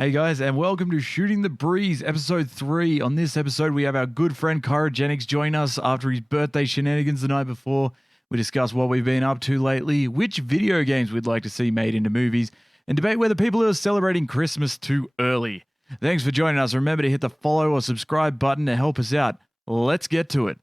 Hey guys, and welcome to Shooting the Breeze, episode 3. On this episode, we have our good friend Kyrojenics join us after his birthday shenanigans the night before. We discuss what we've been up to lately, which video games we'd like to see made into movies, and debate whether people are celebrating Christmas too early. Thanks for joining us. Remember to hit the follow or subscribe button to help us out. Let's get to it.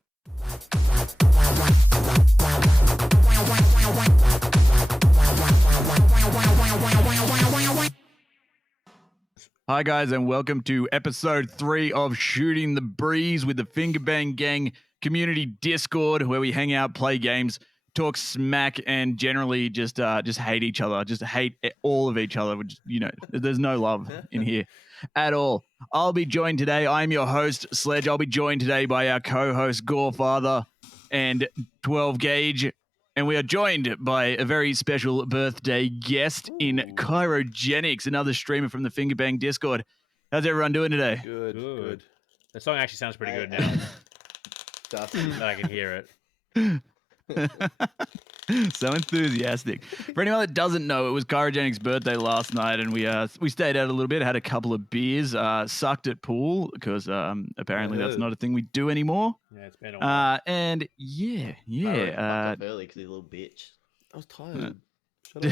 Hi guys, and welcome to episode 3 of Shooting the Breeze with the Finger Bang Gang community Discord, where we hang out, play games, talk smack, and generally just hate each other, just hate all of each other. Which, there's no love in here at all. I'll be joined today. I'm your host, Sledge. I'll be joined today by our co-host Gorefather and 12 Gaige. And we are joined by a very special birthday guest in Kyrojenics, another streamer from the Finger Bang Discord. How's everyone doing today? Good. The song actually sounds pretty good now. That I can hear it. So enthusiastic. For anyone that doesn't know, it was Kyrojenics' birthday last night, and we stayed out a little bit, had a couple of beers, sucked at pool because apparently that's not a thing we do anymore. Yeah, it's been a while. And yeah. Fucked up early because he's a little bitch. I was tired. You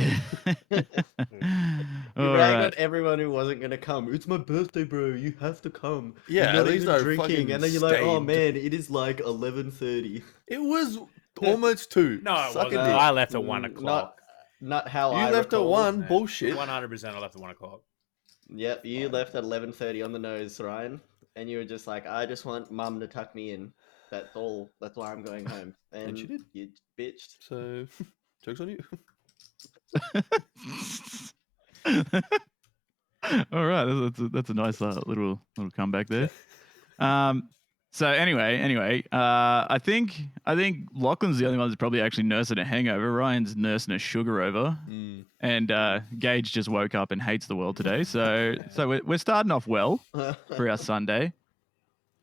rang on everyone who wasn't gonna come. It's my birthday, bro. You have to come. Yeah, you're at least I drinking, and then you're like, "Oh man, it is like 11:30." It was almost 2. No, it Suck wasn't. a dick. I left at 1 o'clock. Not how You I left at recall. 1. Bullshit. 100% I left at 1 o'clock. Yep, you left at 11:30 on the nose, Ryan, and you were just like, "I just want mum to tuck me in. That's all. That's why I'm going home." And she did. You bitched. So, joke's on you. All right, that's a nice little comeback there. So anyway, I think Lachlan's the only one that's probably actually nursing a hangover. Ryan's nursing a sugar over, and Gaige just woke up and hates the world today. So we're starting off well for our Sunday.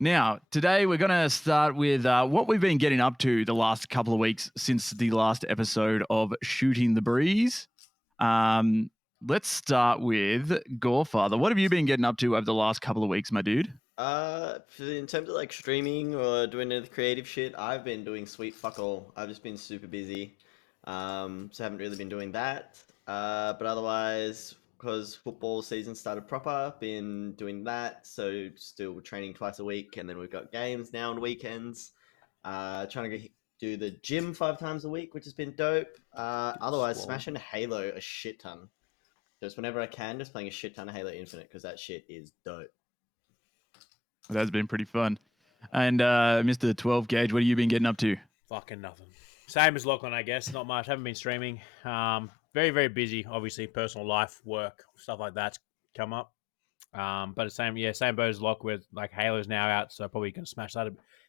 Now, today we're going to start with what we've been getting up to the last couple of weeks since the last episode of Shooting the Breeze. Let's start with Gorefather. What have you been getting up to over the last couple of weeks, my dude? In terms of like streaming or doing any creative shit, I've been doing sweet fuck all. I've just been super busy. So haven't really been doing that. But otherwise, because football season started proper, been doing that. So still training twice a week, and then we've got games now on weekends. Trying to do the gym 5 times a week, which has been dope. Otherwise, smashing Halo a shit ton. Just whenever I can, just playing a shit ton of Halo Infinite, because that shit is dope. That's been pretty fun. And Mr. 12 Gaige, what have you been getting up to? Fucking nothing. Same as Lachlan, I guess. Not much. Haven't been streaming. Very, very busy. Obviously, personal life, work, stuff like that's come up. But same boat as Loch with like Halo's now out, so probably gonna smash that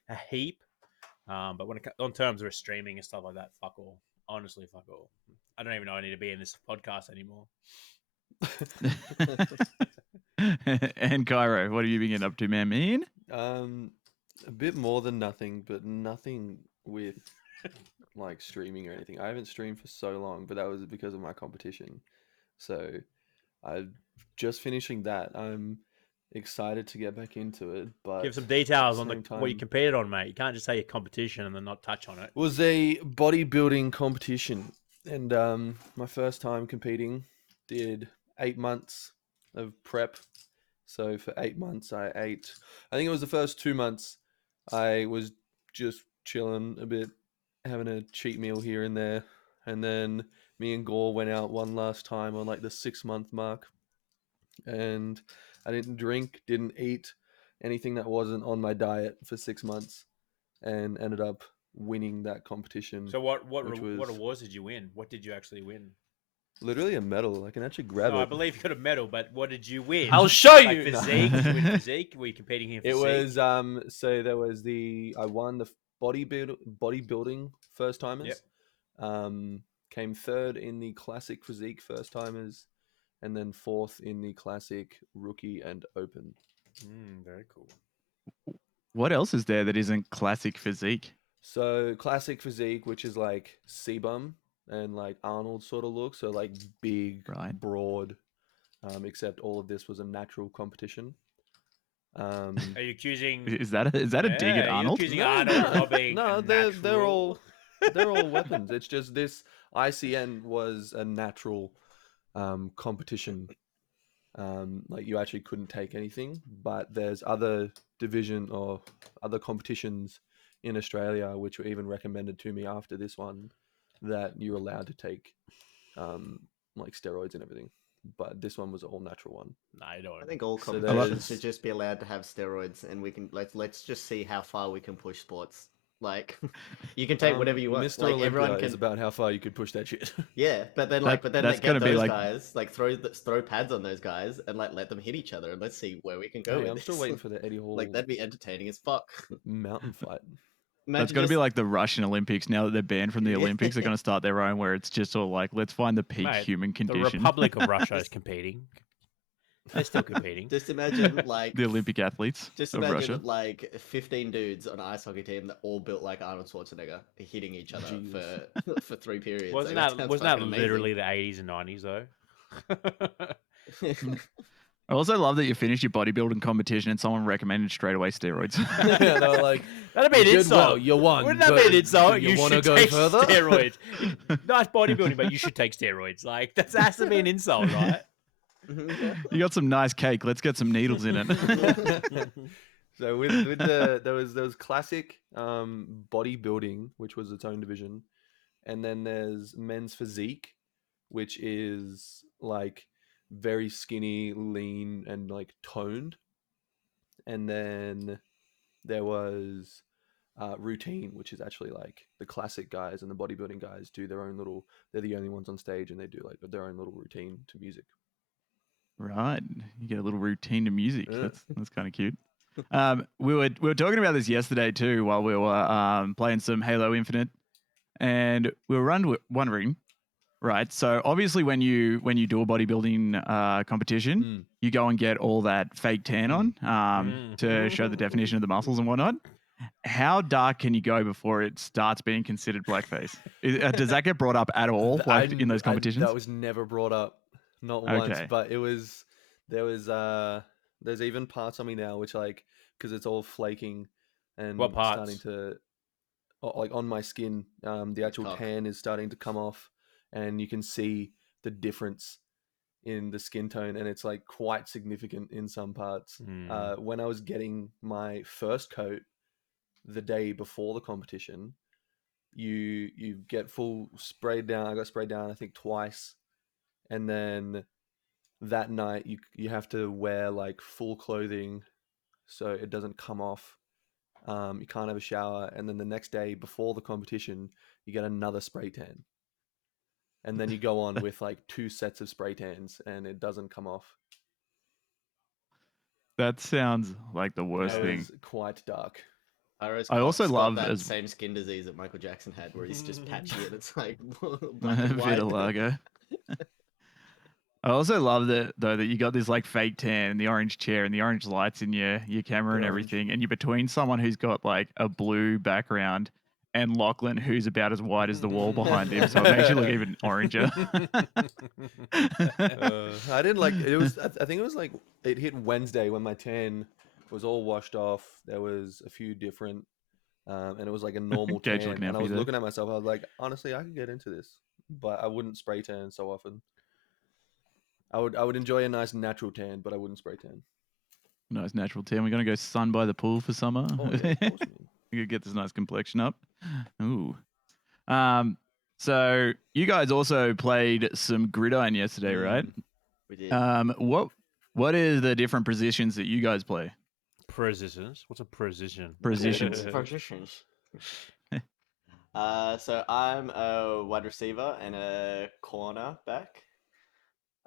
a heap. But when on terms of streaming and stuff like that, fuck all. Honestly, fuck all. I don't even know I need to be in this podcast anymore. And Kyro, what have you been getting up to, man? A bit more than nothing, but nothing with like streaming or anything. I haven't streamed for so long, but that was because of my competition. So I'm just finishing that. I'm excited to get back into it, but give some details on what you competed on, mate. You can't just say your competition and then not touch on it. It was a bodybuilding competition, and my first time competing. Did 8 months of prep. So for 8 months I ate. I think it was the first 2 months I was just chilling a bit, having a cheat meal here and there, and then me and Gore went out one last time on like the 6-month mark, and I didn't drink, didn't eat anything that wasn't on my diet for 6 months, and ended up winning that competition. So what awards did you win? What did you actually win? Literally a medal. I can actually grab it. I believe you got a medal, but what did you win? I'll show like you. Physique? Did you win physique? Were you competing in physique? It was so there was I won the bodybuilding first timers. Yep. Came 3rd in the classic physique first timers, and then 4th in the classic rookie and open. Very cool. What else is there that isn't classic physique? So classic physique, which is like C-bum and like Arnold sort of look, so like big, broad, except all of this was a natural competition. Are you accusing? Is that a dig at Yeah, you're Arnold? accusing No, Arnold of no, not being no, a they're natural? they're all weapons. It's just this ICN was a natural competition. Like you actually couldn't take anything, but there's other division or other competitions in Australia which were even recommended to me after this one that you're allowed to take like steroids and everything. But this one was an all natural one. No, you don't. I think all So competitions there's- should just be allowed to have steroids, and we can let's just see how far we can push sports. Like, you can take whatever you want. Mr. Like Olympia everyone is can. about how far you could push that shit. Yeah, but then That- but then that's they gonna get be those like- guys, like throw pads on those guys, and like let them hit each other, and let's see where we can go Hey, with I'm this. still waiting for the Eddie Hall Like that'd be entertaining as fuck. mountain fight. That's Imagine going to be just- like the Russian Olympics. Now that they're banned from the Yeah. Olympics, they're going to start their own where it's just all like, let's find the peak Mate, human The condition. Republic of Russia is competing. They're still competing. Just imagine like The Olympic athletes Just of imagine Russia. like 15 dudes on an ice hockey team that all built like Arnold Schwarzenegger hitting each other Jesus. for 3 periods. Wasn't Like, that sounds wasn't that fucking literally the 80s and 90s though? amazing. I also love that you finished your bodybuilding competition and someone recommended straight away steroids. Yeah, they were like, That'd be an "You did insult. well, you won, Wouldn't that but be an insult? do you You wanna should go take further?" steroids. Nice bodybuilding, but you should take steroids. Like that has to be an insult, right? You got some nice cake. Let's get some needles in it. So with there was classic bodybuilding, which was its own division, and then there's men's physique, which is like very skinny, lean, and like toned. And then there was routine, which is actually like the classic guys and the bodybuilding guys do their own little. They're the only ones on stage, and they do like their own little routine to music. Right. You get a little routine to music. Yeah. That's kind of cute. We were talking about this yesterday too while we were playing some Halo Infinite, and we were wondering, right? So obviously when you do a bodybuilding competition, you go and get all that fake tan on to show the definition of the muscles and whatnot. How dark can you go before it starts being considered blackface? Does that get brought up at all, like in those competitions? That was never brought up, not once. Okay. But there's even parts on me now which like because it's all flaking and What starting parts? to like on my skin. The actual cock. tan is starting to come off, and you can see the difference in the skin tone, and it's like quite significant in some parts. When I was getting my first coat the day before the competition, you get full sprayed down. I got sprayed down I think twice, and then that night you have to wear like full clothing so it doesn't come off. You can't have a shower, and then the next day before the competition you get another spray tan, and then you go on with like 2 sets of spray tans and it doesn't come off. That sounds like the worst It thing. was quite dark. Pyro's I also cock's got love that as- same skin disease that Michael Jackson had, where he's just patchy and it's like black and white. Vitiligo. I also love that though that you got this like fake tan and the orange chair and the orange lights in your camera and The orange. everything, and you're between someone who's got like a blue background and Lachlan who's about as white as the wall behind him, so it makes you look even oranger. I didn't like it. Was I think it was like it hit Wednesday when my tan was all washed off. There was a few different, and it was like a normal Gaige tan. looking out And I for you was there. looking at myself. I was like, honestly, I could get into this, but I wouldn't spray tan so often. I would enjoy a nice natural tan, but I wouldn't spray tan. Nice natural tan. We're gonna go sun by the pool for summer. Oh yeah, of course, man. You could get this nice complexion up. Ooh. So you guys also played some gridiron yesterday, right? We did. What is the different positions that you guys play? Positions. What's a position? Positions. Positions. So I'm a wide receiver and a corner back.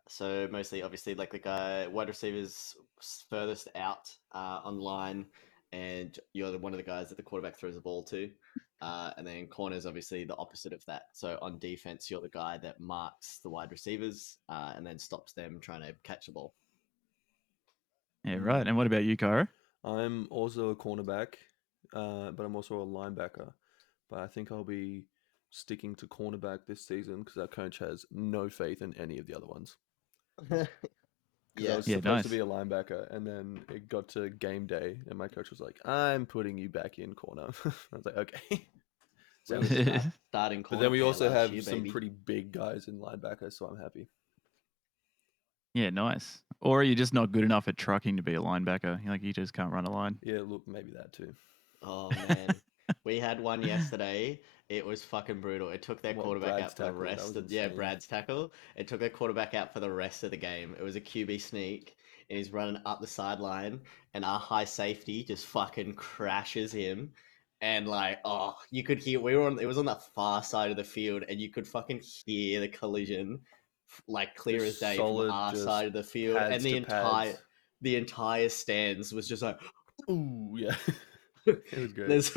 So mostly, obviously, like the guy wide receivers furthest out on line, and you're one of the guys that the quarterback throws the ball to. And then corners, obviously, the opposite of that. So on defense, you're the guy that marks the wide receivers and then stops them trying to catch the ball. Yeah, right. And what about you, Kyra? I'm also a cornerback, but I'm also a linebacker. But I think I'll be sticking to cornerback this season because our coach has no faith in any of the other ones. because I was Yeah, supposed to nice. be a linebacker, and then it got to game day, and my coach was like, "I'm putting you back in corner." I was like, "Okay." We So, were starting but corner then we pair also last have year, some baby. pretty big guys in linebacker, so I'm happy. Yeah, nice. Or are you just not good enough at trucking to be a linebacker? Like you just can't run a line. Yeah, look, maybe that too. Oh man, we had one yesterday. It was fucking brutal. It took their What, quarterback Brad's out for the tackle? That rest was of insane. Brad's tackle. It took their quarterback out for the rest of the game. It was a QB sneak, and he's running up the sideline, and our high safety just fucking crashes him, and like, oh, you could hear it was on that far side of the field, and you could fucking hear the collision, like clear Just as day from solid, our just side of the field, and pads to pads. the entire stands was just like. Ooh, yeah. It was great. There's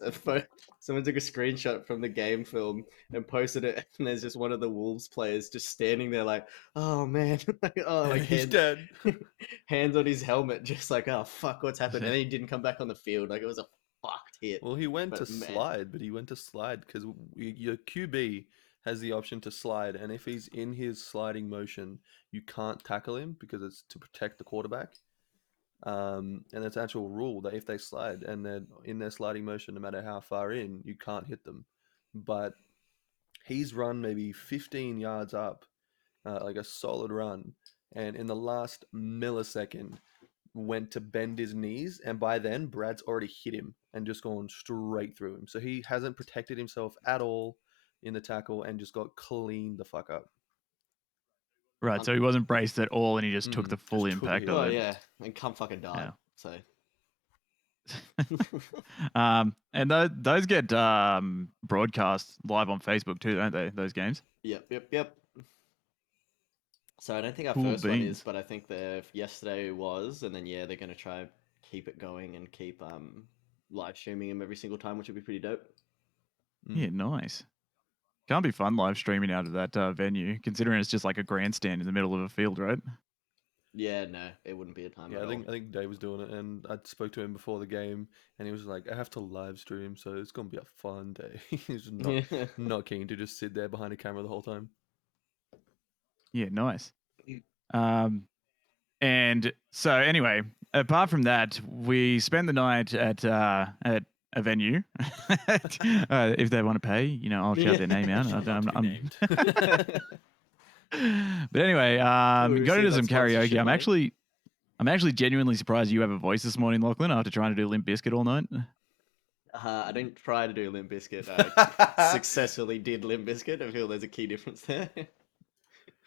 a someone took a screenshot from the game film and posted it, and there's just one of the Wolves players just standing there like, oh man, like He's dead. hands on his helmet, just like, oh fuck, what's happened? And then he didn't come back on the field. Like it was a fucked hit. Well, he went to But man, slide, but he went to slide because your QB has the option to slide, and if he's in his sliding motion, you can't tackle him because it's to protect the quarterback. And it's actual rule that if they slide and they're in their sliding motion, no matter how far in, you can't hit them. But he's run maybe 15 yards up, like a solid run, and in the last millisecond went to bend his knees, and by then Brad's already hit him and just gone straight through him. So he hasn't protected himself at all in the tackle and just got cleaned the fuck up. Right, so he wasn't braced at all, and he just took Mm, the full just took a impact hit. of well, it. yeah, and come fucking die. So And those get broadcast live on Facebook too, don't they? Those games. yep. So I don't think our Cool first one is, beans. but I think yesterday was, and then yeah, they're gonna try keep it going and keep live streaming them every single time, which would be pretty dope. Yeah, nice. Can't be fun live streaming out of that venue, considering it's just like a grandstand in the middle of a field, right? Yeah, no, it wouldn't be a time Yeah, at I all. think Dave was doing it, and I spoke to him before the game, and he was like, "I have to live stream, so it's gonna be a fun day." He's not keen to just sit there behind a camera the whole time. Yeah, nice. And so anyway, apart from that, we spend the night at a venue. If they want to pay, I'll shout their name out. Shall not be named. But anyway, We got into received some that sponsorship karaoke. money. I'm actually genuinely surprised you have a voice this morning, Lachlan, after trying to do Limp Bizkit all night. I didn't try to do Limp Bizkit. I successfully did Limp Bizkit. I feel there's a key difference there.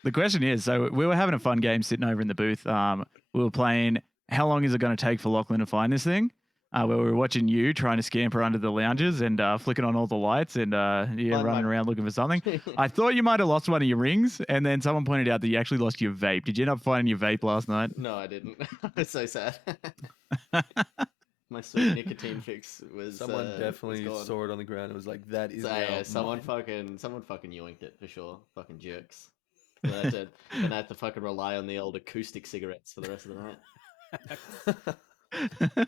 The question is, so we were having a fun game sitting over in the booth. We were playing, how long is it going to take for Lachlan to find this thing? Where we were watching you trying to scamper under the lounges and flicking on all the lights and running around looking for something. I thought you might have lost one of your rings, and then someone pointed out that you actually lost your vape. Did you end up finding your vape last night? No, I didn't. It's so sad. My sweet nicotine fix was Someone definitely was gone. saw it on the ground and was like, "That is So, now yeah, someone mine." fucking yoinked it for sure. Fucking jerks. Then I had to fucking rely on the old acoustic cigarettes for the rest of the night.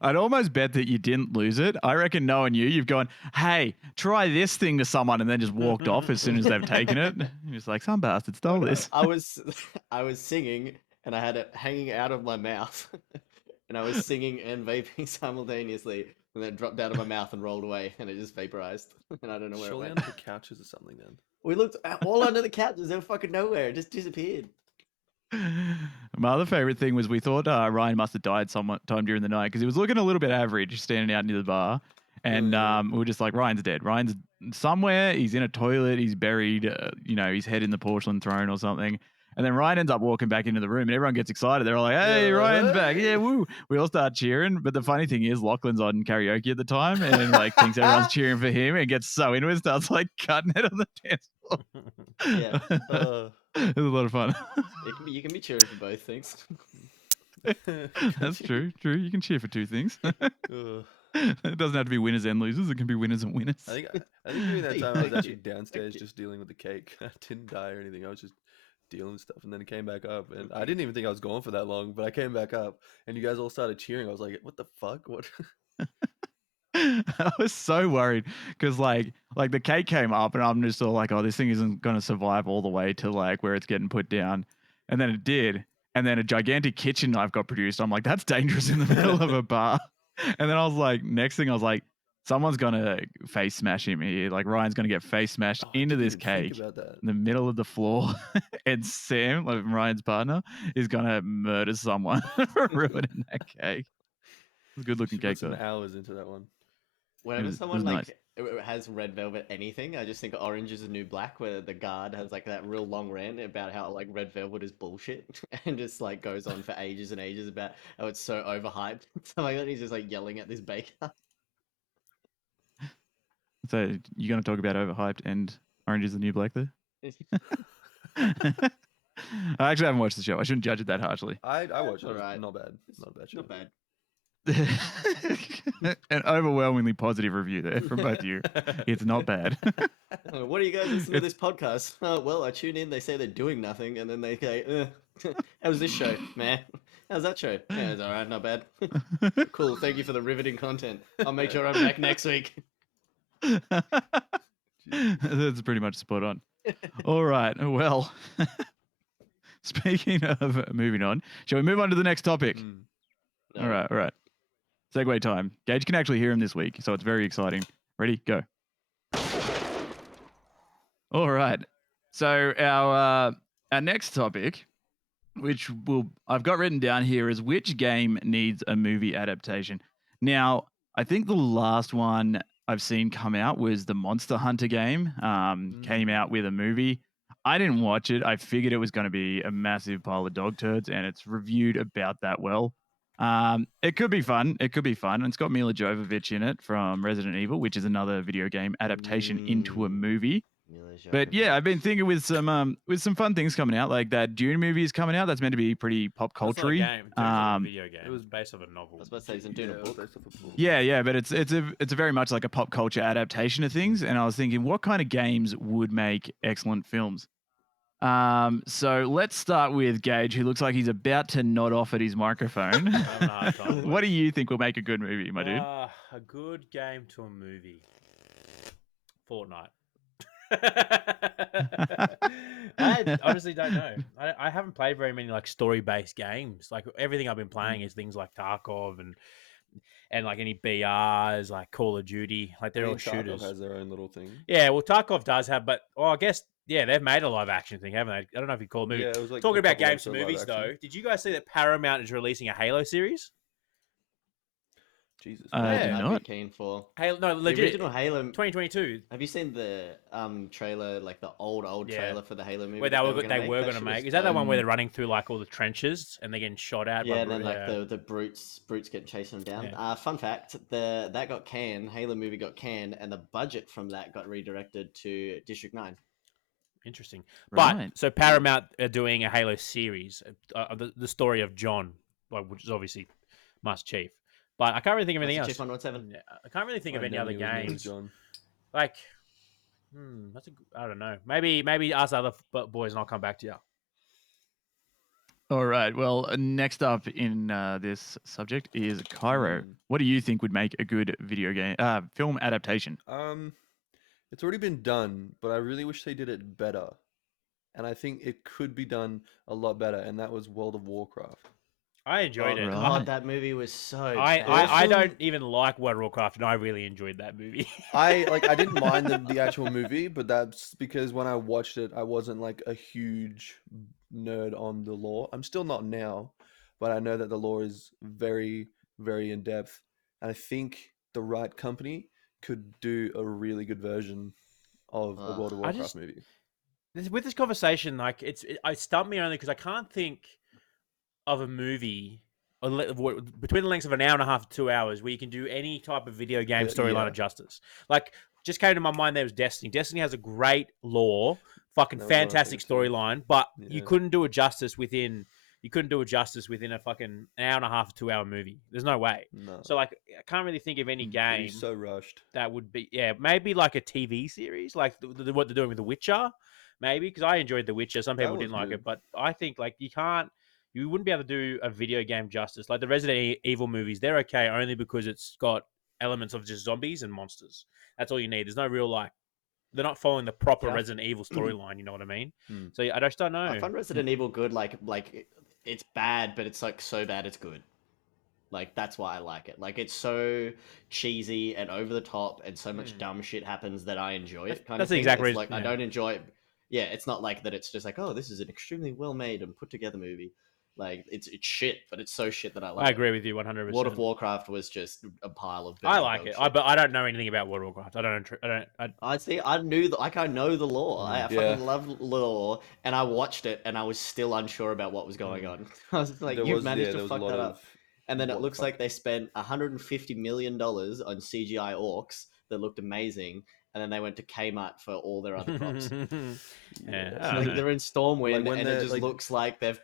I'd almost bet that you didn't lose it. I reckon knowing you've gone, hey, try this thing to someone, and then just walked off as soon as they've taken it. You're just like, some bastard stole this. I was singing and I had it hanging out of my mouth. And I was singing and vaping simultaneously, and then it dropped out of my mouth and rolled away, and it just vaporized. And I don't know where Surely it went. under the couches or something then. We looked all under the couches. They were fucking nowhere. It just disappeared. My other favorite thing was we thought Ryan must have died sometime during the night because he was looking a little bit average standing out near the bar. And we were just like, Ryan's dead. Ryan's somewhere. He's in a toilet. He's buried, his head in the porcelain throne or something. And then Ryan ends up walking back into the room and everyone gets excited. They're all like, hey, Ryan's back. Yeah, woo. We all start cheering. But the funny thing is Lachlan's on karaoke at the time and thinks everyone's cheering for him and gets so into it, starts cutting it on the dance floor. Yeah. It was a lot of fun. You can be cheering for both things. That's true. You can cheer for two things. It doesn't have to be winners and losers. It can be winners and winners. I think during that time I was actually downstairs just dealing with the cake. I didn't die or anything. I was just dealing with stuff, and then it came back up, and I didn't even think I was going for that long, but I came back up, and you guys all started cheering. I was like, "What the fuck? What?" I was so worried because like the cake came up, and I'm just all like, "Oh, this thing isn't going to survive all the way to where it's getting put down." And then it did. And then a gigantic kitchen knife got produced. I'm like, that's dangerous in the middle of a bar. And then I was like, next thing I was like, someone's going to face smash him here. Like Ryan's going to get face smashed Oh, I into didn't this even think cake about that. in the middle of the floor. And Sam, like Ryan's partner, is going to murder someone for ruining that cake. It's a good looking Should put cake some though. hours into that one. Whenever was someone nice. has red velvet anything, I just think Orange is the New Black, where the guard has like that real long rant about how like red velvet is bullshit, and just like goes on for ages and ages about how it's so overhyped. So like that he's just like yelling at this baker. So you're going to talk about overhyped and Orange is the New Black there? I actually haven't watched the show. I shouldn't judge it that harshly. I watched it. alright. Not bad. Not a bad show. Not bad. An overwhelmingly positive review there from both of you. It's not bad. What do you guys listen to this podcast? Well, I tune in. They say they're doing nothing, and then they say, "How's this show, man? How's that show? Yeah, it's all right, not bad. Cool. Thank you for the riveting content. I'll make sure I'm back next week." That's pretty much spot on. All right. Well, speaking of moving on, shall we move on to the next topic? No. All right. Segue time. Gaige can actually hear him this week, so it's very exciting. Ready? Go. All right. So our next topic, which I've got written down here, is which game needs a movie adaptation. Now, I think the last one I've seen come out was the Monster Hunter game. Came out with a movie. I didn't watch it. I figured it was going to be a massive pile of dog turds, and it's reviewed about that well. It could be fun. And it's got Mila Jovovich in it from Resident Evil, which is another video game adaptation into a movie. But yeah, I've been thinking with some fun things coming out, like that Dune movie is coming out. That's meant to be pretty pop culture-y. It's not a game. It's a video game. It was based off a novel. I was about to say, isn't Dune a book? Yeah, but it's very much like a pop culture adaptation of things. And I was thinking, what kind of games would make excellent films? So let's start with Gaige, who looks like he's about to nod off at his microphone. Having a hard time. What do you think will make a good movie, my dude? A good game to a movie. Fortnite. I honestly don't know. I haven't played very many like story-based games. Like everything I've been playing is things like Tarkov and like any BRs, like Call of Duty. Like they're all shooters. Tarkov has their own little thing. Yeah, well, Tarkov does have, but I guess they've made a live action thing, haven't they? I don't know if you call it movie. Yeah, it was like Talking a about couple games to episodes live movies, action. though, did you guys see that Paramount is releasing a Halo series? Jesus. I Yeah. do I'd not. be keen for Halo, no, the legit. original Halo. 2022, Have you seen the trailer, like the old Yeah. trailer for the Halo movie? where that they were gonna going That to shit make. was Is that the one where dope. they're running through like all the trenches and they're getting shot at? Yeah, by and then like yeah. the brutes getting chasing them down. Yeah. Fun fact: that got canned. Halo movie got canned, and the budget from that got redirected to District 9. Interesting. But Right. so Paramount are doing a Halo series, the story of John, which is obviously Master Chief. But I can't really think of anything Master else. Chief 117. Yeah, I can't really think of I any never other knew his name was games. John. Like, I don't know. Maybe ask the other boys and I'll come back to you. All right. Well, next up in this subject is Kyro. What do you think would make a good video game film adaptation? It's already been done, but I really wish they did it better. And I think it could be done a lot better, and that was World of Warcraft. I enjoyed it. right. God, that movie was so. I bad. don't even like World of Warcraft, and I really enjoyed that movie. I didn't mind the actual movie, but that's because when I watched it, I wasn't like a huge nerd on the lore. I'm still not now, but I know that the lore is very, very in depth, and I think the right company could do a really good version of a World of Warcraft movie. With this conversation, like it stumped me only because I can't think of a movie between the lengths of an hour and a half to 2 hours where you can do any type of video game storyline yeah. of justice. Like, just came to my mind there was Destiny. Destiny has a great lore, fucking That was one I was fantastic thinking too. storyline, but you Yeah. couldn't do it justice within a fucking hour and a half to 2 hour movie. There's no way. No. So like, I can't really think of any It'd game be so rushed. that would be maybe like a TV series, like what they're doing with The Witcher, maybe, because I enjoyed The Witcher. Some people That didn't was like good. it, but I think like you wouldn't be able to do a video game justice. Like the Resident Evil movies, they're okay only because it's got elements of just zombies and monsters. That's all you need. There's they're not following the proper Yeah. Resident Evil storyline. You know what I mean? Mm. So I just don't know. I find Resident Evil good. It's bad, but it's like so bad it's good. Like that's why I like it. Like it's so cheesy and over the top, and so much dumb shit happens that I enjoy it. Kind That's of the thing. exact It's reason. like I don't enjoy it. Yeah, it's not like that. It's just like, oh, this is an extremely well made and put together movie. Like it's shit, but it's so shit that I love I it. agree with you 100%. World of Warcraft was just a pile of. I like burning it, dog shit. but I don't know anything about World of Warcraft. I see. I knew like I know the lore. I Yeah. fucking love lore, and I watched it, and I was still unsure about what was going on. I was like, you managed to fuck that up. And then it what the looks fuck? like they spent $150 million on CGI orcs that looked amazing, and then they went to Kmart for all their other props. Yeah, It's I don't like know. they're in Stormwind, when and it they're, just like- looks like they've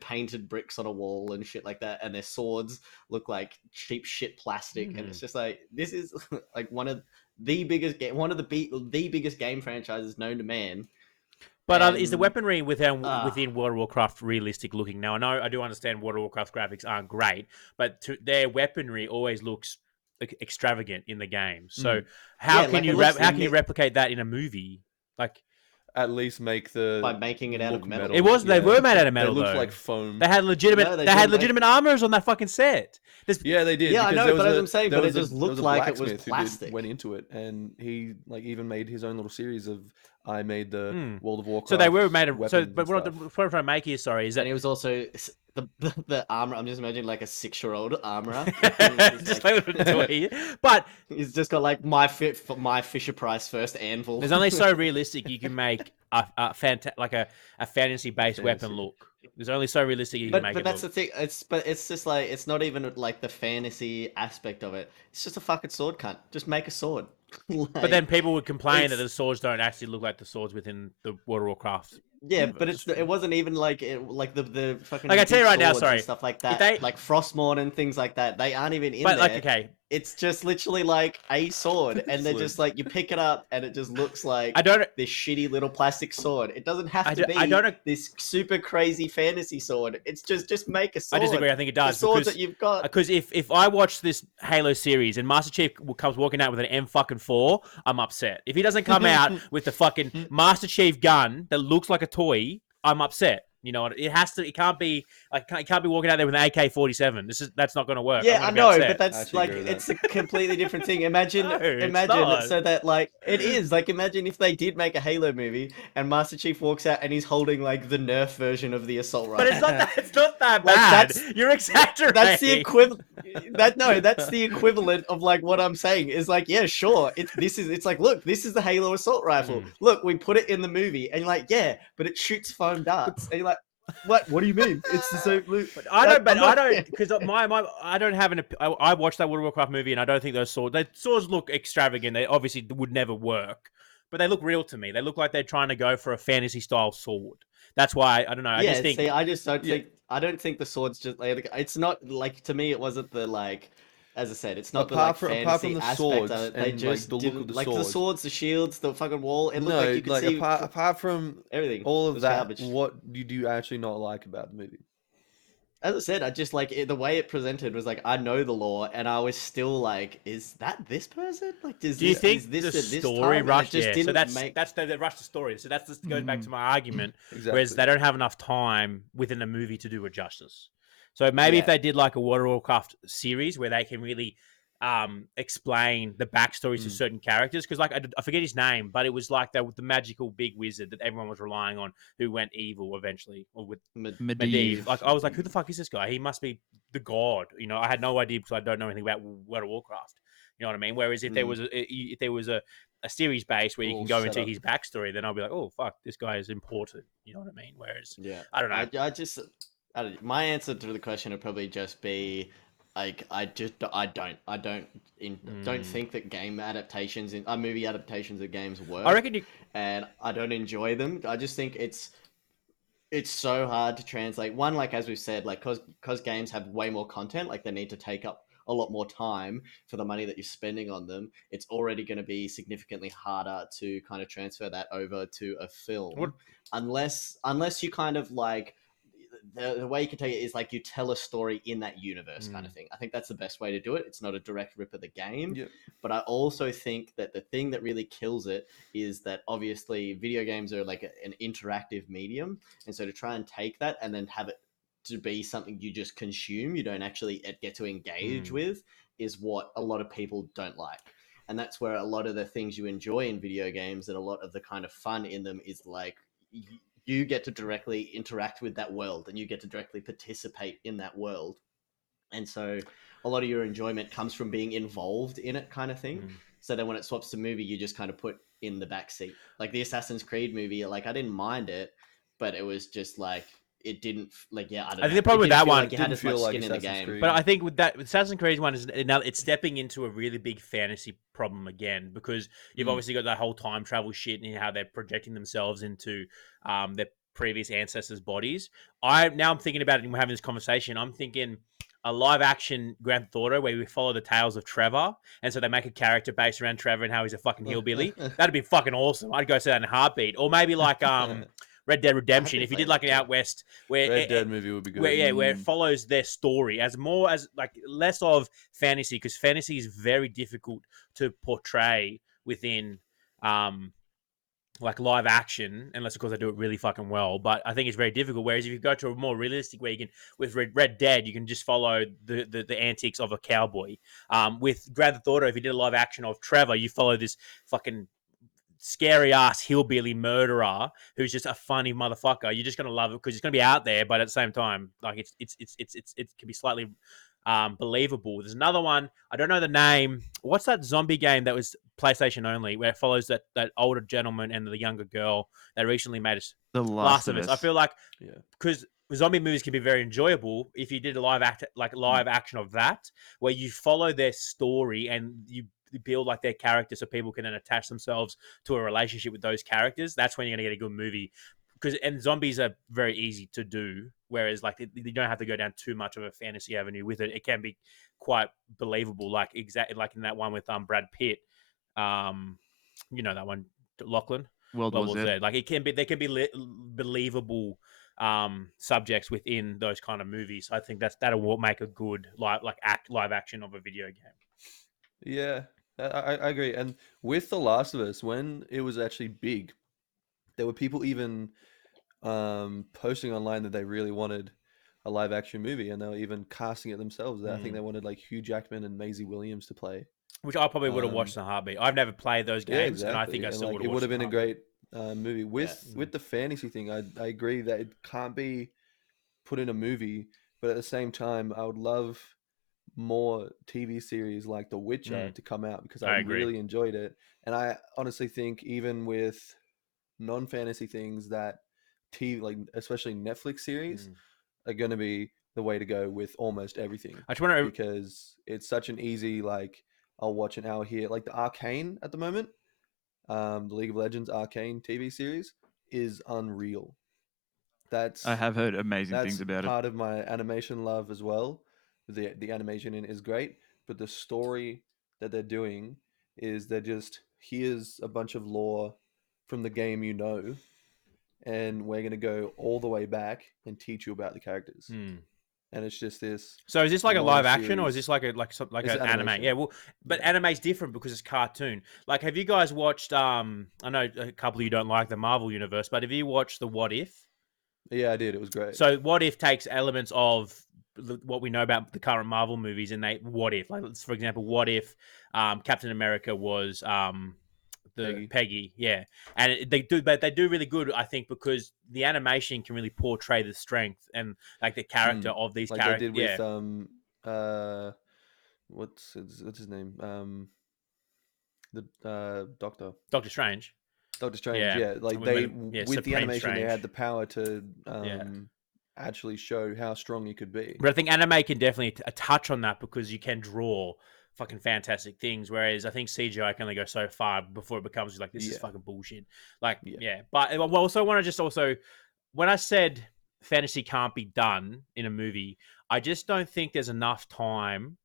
painted bricks on a wall and shit like that, and their swords look like cheap shit plastic, and it's just like this is like one of the biggest game franchises known to man. But is the And, weaponry within World of Warcraft realistic looking? Now, I do understand World of Warcraft graphics aren't great, but their weaponry always looks extravagant in the game. So how Yeah, can like, you it looks replicate that in a movie? Like At least make the by making it out of look metal. it was, they were made out of metal. They looked though. like foam. They had legitimate. No, they they had didn't, like- legitimate armors on that fucking set. Yeah, they did. Yeah, I because know, there was but as a- I'm saying, there but was it a- just there looked was a like it was blacksmith who plastic. went into it, and he like even made his own little series of I made the World of Warcraft. So they were made of. So, weapons but and what stuff. I'm trying to make here, sorry, is that And he was also the armor. I'm just imagining like a 6-year-old armorer. just like a toy. But He's just got like my Fisher Price first anvil. there's only so realistic you can make a fantasy based weapon Fantasy. look. There's only so realistic you can make but it that's look. the thing. It's just like it's not even like the fantasy aspect of it. It's just a fucking sword, cunt. Just make a sword. But then people would complain that it's- the swords don't actually look like the swords within the World of Warcraft. yeah, but universe. it wasn't even like the fucking. Like, I tell you big right now, swords and sorry, stuff like if that, they- like Frostmourne and things like that. They aren't even in But there. like, okay, It's just literally like a sword, and they're Sword. just like you pick it up, and it just looks like I don't. this shitty little plastic sword. It doesn't have to be I don't. this super crazy fantasy sword. It's just make a I sword. disagree. I think it The does swords because that you've got. if I watch this Halo series and Master Chief comes walking out with an M4, I'm upset. If he doesn't come out with the fucking Master Chief gun that looks like a toy, I'm upset. You know, it has to. It can't be like it can't be walking out there with an AK-47. That's not going to work. Yeah, I'm I gonna be know, upset. but that's actually like agree with it's a completely different thing. Imagine, No, it's imagine not. so that like it is like imagine if they did make a Halo movie and Master Chief walks out and he's holding like the Nerf version of the assault rifle. But it's not that. It's not that Like, bad. that's- You're exaggerating. That's the equivalent. That's the equivalent of like what I'm saying is like, yeah, sure. It's like, look, this is the Halo assault rifle. Look, we put it in the movie, and you're like, yeah, but it shoots foam darts, and you're like, what? What do you mean? It's the same. But I don't. But I'm I not- don't because I don't have an. I watched that World of Warcraft movie and I don't think those swords look extravagant. They obviously would never work, but they look real to me. They look like they're trying to go for a fantasy style sword. That's why I don't know. I Yeah, just think see, I just don't think. I don't think the sword's just like. It's not like to me. It wasn't the like. As I said, it's not Apart the from- like apart fantasy from the aspect swords of it. They and, like, just the look didn't of the like the swords. swords, the shields, the fucking wall. It looked No, like you could see apart from everything. all It of was that, garbage. what do you actually not like about the movie? As I said, I just like the way it presented was like I know the lore, and I was still like, is that this person? Like, Do you think is this the at this story time? And it rushed? just Yeah, didn't so that's make. they rushed the story. So that's just goes back to my argument. Exactly. Whereas they don't have enough time within a movie to do it justice. So maybe if Yeah. they did like a World of Warcraft series where they can really explain the backstories of certain characters, because like I forget his name, but it was like the magical big wizard that everyone was relying on who went evil eventually, or with Medivh. Like I was like, who the fuck is this guy? He must be the god. You know, I had no idea because I don't know anything about World of Warcraft. You know what I mean? Whereas if there was a series base where you can All go set into up. his backstory, then I'll be like, oh fuck, this guy is important. You know what I mean? Whereas Yeah, I don't know. My answer to the question would probably just be like I don't think that game adaptations in movie adaptations of games work. I reckon you. And I don't enjoy them. I just think it's so hard to translate. One, like as we've said, like because games have way more content, like they need to take up a lot more time for the money that you're spending on them. It's already going to be significantly harder to kind of transfer that over to a film, unless you kind of like the way you can take it is like you tell a story in that universe kind of thing. I think that's the best way to do it. It's not a direct rip of the game. Yep. But I also think that the thing that really kills it is that obviously video games are like an interactive medium. And so to try and take that and then have it to be something you just consume, you don't actually get to engage with, is what a lot of people don't like. And that's where a lot of the things you enjoy in video games and a lot of the kind of fun in them is like you get to directly interact with that world and you get to directly participate in that world. And so a lot of your enjoyment comes from being involved in it kind of thing. So then when it swaps to movie, you just kind of put in the back seat. Like the Assassin's Creed movie, like I didn't mind it, but it was just like, it didn't like, yeah, I don't know. I think the problem with that one, like you had as much skin in the game. But I think with that Assassin's Creed one is now it's stepping into a really big fantasy problem again, because you've obviously got that whole time travel shit and how they're projecting themselves into their previous ancestors' bodies. I'm thinking about it and we're having this conversation. I'm thinking a live action Grand Theft Auto where we follow the tales of Trevor, and so they make a character based around Trevor and how he's a fucking hillbilly. That'd be fucking awesome. I'd go see that in a heartbeat. Or maybe like Red Dead Redemption, if you did like an Out West where Red Dead movie would be good. Where it follows their story as more as like less of fantasy, because fantasy is very difficult to portray within like live action, unless of course they do it really fucking well. But I think it's very difficult. Whereas if you go to a more realistic way, you can with Red Dead, you can just follow the antics of a cowboy. With Grand Theft Auto, if you did a live action of Trevor, you follow this fucking scary ass hillbilly murderer who's just a funny motherfucker. You're just gonna love it because it's gonna be out there, but at the same time, like it can be slightly believable. There's another one, I don't know the name. What's that zombie game that was PlayStation only, where it follows that older gentleman and the younger girl that recently made us The Last of Us. I feel like because zombie movies can be very enjoyable if you did a live action of that, where you follow their story and you build like their character so people can then attach themselves to a relationship with those characters. That's when you're gonna get a good movie. And zombies are very easy to do, whereas like you don't have to go down too much of a fantasy avenue with it. It can be quite believable, like exactly like in that one with Brad Pitt. You know that one, Lachlan. World War Z. Like there can be believable subjects within those kind of movies. I think that'll make a good live action of a video game. Yeah, I agree. And with The Last of Us, when it was actually big, there were people even posting online that they really wanted a live action movie, and they were even casting it themselves. I think they wanted like Hugh Jackman and Maisie Williams to play, which I probably would have watched in a heartbeat. I've never played those games, and I think I still would have. It would have been a great movie. With the fantasy thing, I agree that it can't be put in a movie, but at the same time, I would love more TV series like The Witcher to come out, because I really enjoyed it. And I honestly think even with non-fantasy things, that TV, like especially Netflix series, are going to be the way to go with almost everything. I just want to, because it's such an easy, like, I'll watch an hour here. Like the Arcane at the moment, the League of Legends Arcane TV series is unreal. I have heard amazing things about it. Part of my animation love as well. The animation in it is great, but the story that they're doing is here's a bunch of lore from the game, and we're going to go all the way back and teach you about the characters. And it's just this. So is this like a live action, or is this like an anime? Yeah, well, but anime's different because it's cartoon. Like, have you guys watched? I know a couple of you don't like the Marvel universe, but have you watched the What If? Yeah, I did. It was great. So What If takes elements of what we know about the current Marvel movies, and what if, like, for example, what if Captain America was Peggy, yeah, and they do really good, I think, because the animation can really portray the strength and like the character of these characters. They did with what's his name? The Doctor Strange. Doctor Strange, yeah. Like with the animation, Strange. They had the power to actually show how strong he could be. But I think anime can definitely touch on that, because you can draw fucking fantastic things, whereas I think CGI can only go so far before it becomes like, this is fucking bullshit. Like, But I also want to when I said fantasy can't be done in a movie, I just don't think there's enough time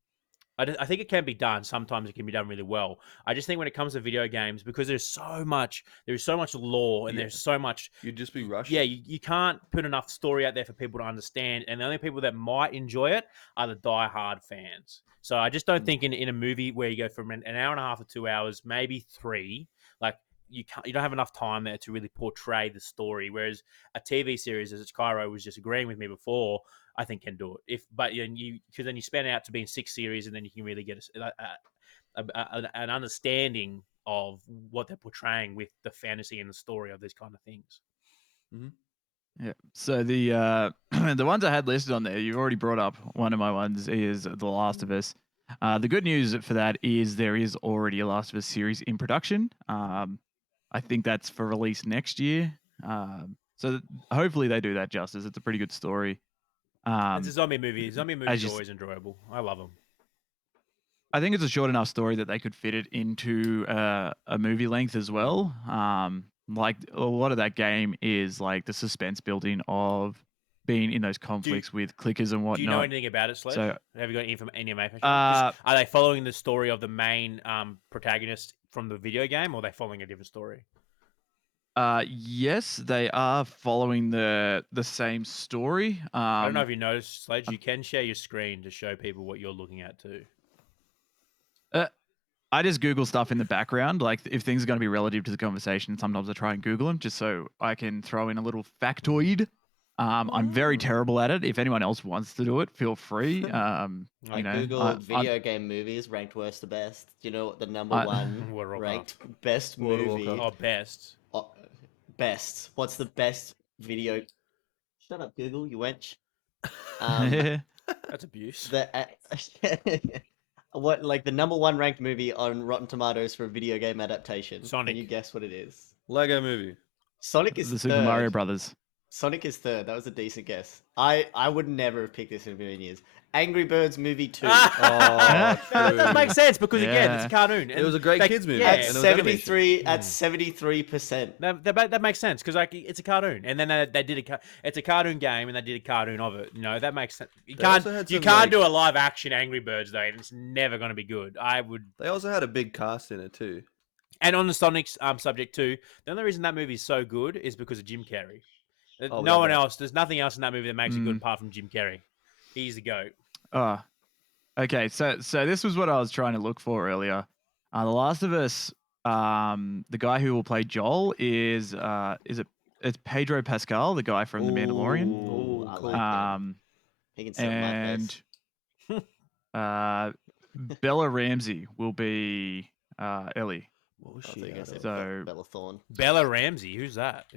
I think it can be done. Sometimes it can be done really well. I just think when it comes to video games, because there's so much lore and Yeah. there's so much. You'd just be rushing. Yeah, you can't put enough story out there for people to understand, and the only people that might enjoy it are the die-hard fans. So I just don't think in a movie where you go from an hour and a half or 2 hours, maybe 3, like you don't have enough time there to really portray the story. Whereas a TV series, as Cairo was just agreeing with me before, I think can do it. Because then you span out to being 6 series, and then you can really get an understanding of what they're portraying with the fantasy and the story of these kind of things. Yeah. So the the ones I had listed on there, you've already brought up one of my ones is The Last of Us. The good news for that is there is already a Last of Us series in production. I think that's for release next year. So hopefully they do that justice. It's a pretty good story. It's a zombie movie. Zombie movies are always enjoyable. I love them. I think it's a short enough story that they could fit it into a movie length as well. Like a lot of that game is like the suspense building of being in those conflicts with clickers and whatnot. Do you know anything about it, Sledge? So, have you got any information? Are they following the story of the main protagonist from the video game, or are they following a different story? Yes, they are following the same story. I don't know if you noticed, Sledge. You can share your screen to show people what you're looking at too. I just Google stuff in the background, like if things are going to be relative to the conversation. Sometimes I try and Google them just so I can throw in a little factoid. I'm very terrible at it. If anyone else wants to do it, feel free. I Googled video game movies ranked worst to best. Do you know what the number one ranked best movie? Oh, best. Best. What's the best video? Shut up, Google, you wench. That's abuse. What, like the number one ranked movie on Rotten Tomatoes for a video game adaptation? Sonic. Can you guess what it is? Lego Movie. Sonic is the third. Super Mario Brothers. Sonic is third. That was a decent guess. I would never have picked this in a million years. Angry Birds Movie 2. That makes sense because again, it's a cartoon. It was a great kids movie. At 73%. That makes sense because like it's a cartoon, and then they did it's a cartoon game, and they did a cartoon of it. You know that makes sense. You can't do a live action Angry Birds though. It's never going to be good. They also had a big cast in it too. And on the Sonic subject too, the only reason that movie is so good is because of Jim Carrey. No one else. There's nothing else in that movie that makes it good apart from Jim Carrey. He's the GOAT. Okay. So this was what I was trying to look for earlier. The Last of Us. The guy who will play Joel is it's Pedro Pascal, the guy from The Mandalorian. Ooh, I like him. He can sell my face. Bella Ramsey will be Ellie. So Bella Thorne. Bella Ramsey. Who's that?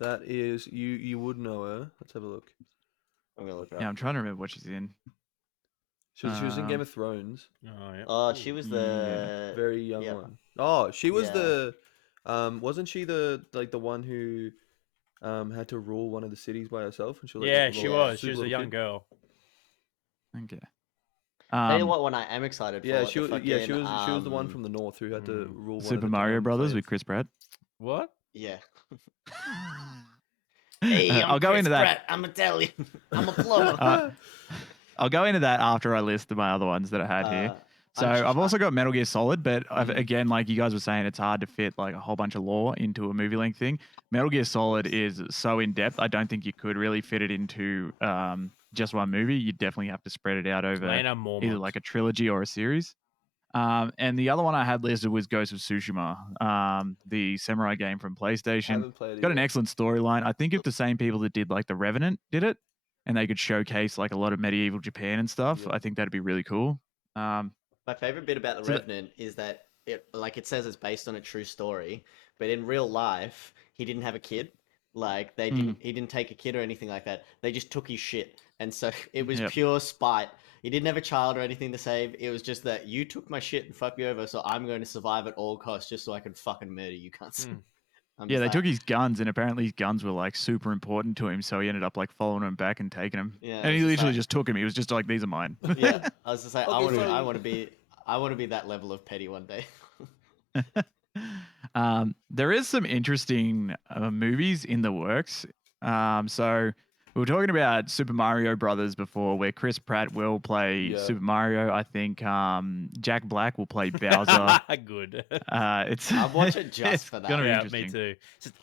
That is you would know her. Let's have a look. I'm gonna look her up. Yeah, I'm trying to remember what she's in. She was in Game of Thrones. Oh, yeah. Oh, she was the very young one. Oh, she was the wasn't she the one who had to rule one of the cities by herself? And she was she was. She was a young girl. Okay. Tell you what one I am excited for. She was the one from the north who had to rule Super Mario Brothers with Chris Pratt. What? Yeah. Hey, I'll go into that. I'm Italian. I'm a plumber. I'll go into that after I list my other ones that I had here. So I've also got Metal Gear Solid, but again, like you guys were saying, it's hard to fit like a whole bunch of lore into a movie length thing. Metal Gear Solid is so in depth. I don't think you could really fit it into just one movie. You definitely have to spread it out over either like a trilogy or a series. And the other one I had listed was Ghost of Tsushima, the samurai game from PlayStation. Got an excellent storyline. I think if the same people that did like The Revenant did it, and they could showcase like a lot of medieval Japan and stuff, I think that'd be really cool. My favorite bit about The Revenant is that it says it's based on a true story, but in real life he didn't have a kid. Like he didn't take a kid or anything like that. They just took his shit, and so it was pure spite. He didn't have a child or anything to save. It was just that you took my shit and fucked me over, so I'm going to survive at all costs just so I can fucking murder you cunts. Yeah, they took his guns, and apparently his guns were like super important to him, so he ended up like following them back and taking them. Yeah, and he literally just took him. He was just like, "These are mine." Yeah, I was just like, I want to be that level of petty one day. There is some interesting movies in the works. So We were talking about Super Mario Brothers before, where Chris Pratt will play Yeah. Super Mario. I think Jack Black will play Bowser. Good. It's I'd watch it just it's for that. gonna be Yeah, interesting. me too.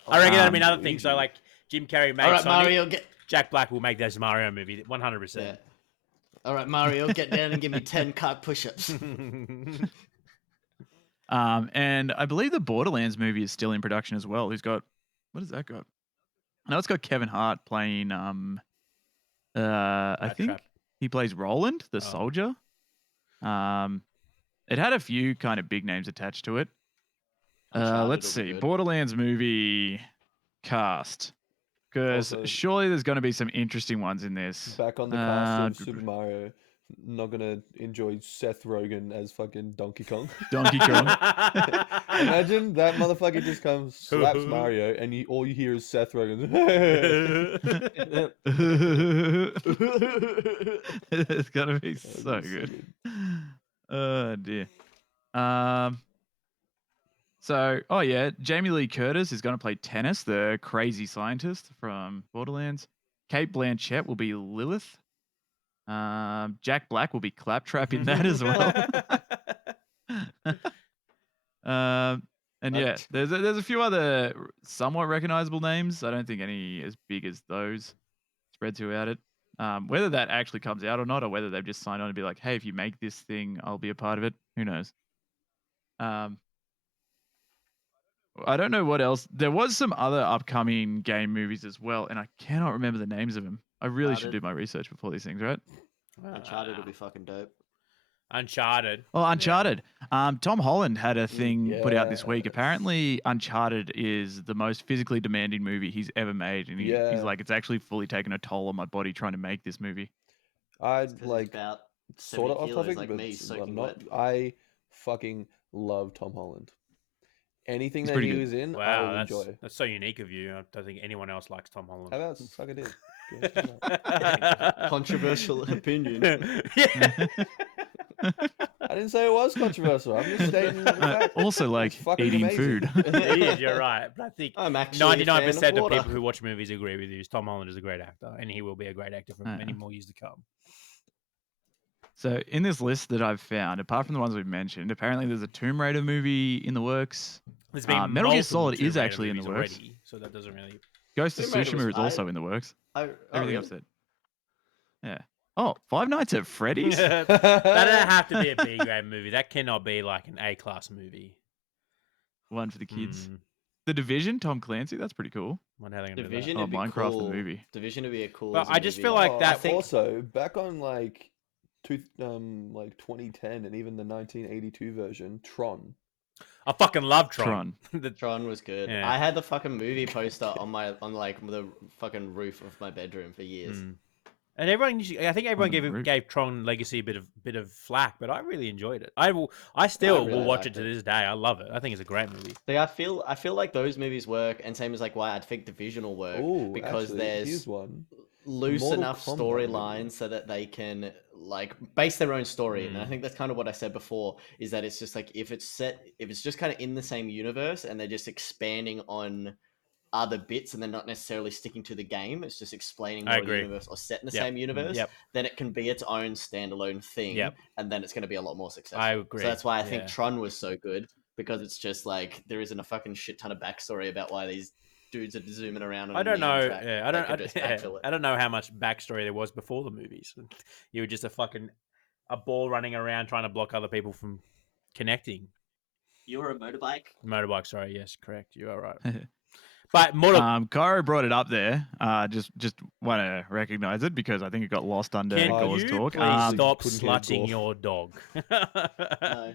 I reckon that'd be another thing. So Luigi. like Jim Carrey made All right, Sonic. Mario, get. Jack Black will make this Mario movie 100%. Yeah. All right, Mario, get down and give me 10 cock push-ups. And I believe the Borderlands movie is still in production as well. Who's got what has that got? No, it's got Kevin Hart playing I think Trap. he plays Roland, the soldier. It had a few kind of big names attached to it. Uncharted Let's will be see. good. Borderlands movie cast. Because Also- surely there's going to be some interesting ones in this. Back on the cast of Super Mario. Not gonna enjoy Seth Rogen as fucking Donkey Kong. Donkey Kong. Imagine that motherfucker just comes, slaps Mario, and all you hear is Seth Rogen. It's gonna be That would so be good. Oh dear. So, oh yeah, Jamie Lee Curtis is going to play Tennis, the crazy scientist from Borderlands. Kate Blanchett will be Lilith. Jack Black will be Claptrap in that as well. And yeah, there's a few other somewhat recognizable names. I don't think any as big as those spread throughout it. Whether that actually comes out or not, or whether they've just signed on to be like, hey, if you make this thing, I'll be a part of it. Who knows? I don't know what else. There was some other upcoming game movies as well, and I cannot remember the names of them. I really should do my research before these things, right? Uncharted will be fucking dope. Uncharted. Oh, Uncharted. Tom Holland had a thing put out this week. Yes. Apparently, Uncharted is the most physically demanding movie he's ever made, and he's Yeah. like, it's actually fully taken a toll on my body trying to make this movie. I'd 'Cause like he's about sort of 70 off kilos topic, like but me, I'm soaking not. wet. I fucking love Tom Holland. Anything He's that pretty he good. was in, I Wow, will that's enjoy. so unique of you. I don't think anyone else likes Tom Holland. How about suck a dick? Go check it out. Controversial opinion. Yeah. I didn't say it was controversial. I'm just stating the fact. Also, like It's fucking eating amazing. food. It is, you're right. But I think I'm actually a fan 99% of water. people who watch movies agree with you. Tom Holland is a great actor, and he will be a great actor for many more years to come. So, in this list that I've found, apart from the ones we've mentioned, apparently there's a Tomb Raider movie in the works. There's been Metal Gear multiple Solid Tomb is Raider actually in the movies works. already, so that doesn't really. Ghost of Tomb Raider Tsushima was is also I- in the works. Oh, Everything I've really? said. Yeah. Oh, Five Nights at Freddy's? That doesn't have to be a B grade movie. That cannot be like an A class movie. One for the kids. Hmm. The Division, Tom Clancy, that's pretty cool. Wonder how they're gonna do Division that. would be Minecraft cool. the movie. Division would be a cool. But as a I just movie. feel like Oh, that- I think Also, back on like 2010 and even the 1982 version, Tron. I fucking love Tron. The- Tron was good. Yeah. I had the fucking movie poster on like the fucking roof of my bedroom for years. Mm. And everyone, I think everyone On the roof. gave Tron Legacy a bit of flack, but I really enjoyed it. I still really will watch it liked to it. this day. I love it. I think it's a great movie. See, I feel like those movies work, and same as like why I think Division will work Oh, because actually, there's here's one. loose Mortal enough Kombat storylines movie. so that they can like base their own story. And I Mm. think that's kind of what I said before is that it's just like if it's just kind of in the same universe and they're just expanding on other bits and they're not necessarily sticking to the game, it's just explaining I more agree. universe or set in the Yep. same universe, Yep. then it can be its own standalone thing, Yep. and then it's going to be a lot more successful. I agree. So that's why I think Yeah. Tron was so good, because it's just like there isn't a fucking shit ton of backstory about why these dudes are zooming around on I a don't neon know. track. Yeah, They could just backfill it. I don't know how much backstory there was before the movies. You were just a ball running around trying to block other people from connecting. You were a motorbike? Motorbike, sorry. Yes, correct. You are right. But Mortal Cairo brought it up there. Just want to recognize it because I think it got lost under Can Gore's you talk. please stop couldn't hear slutting Gore. your dog? No.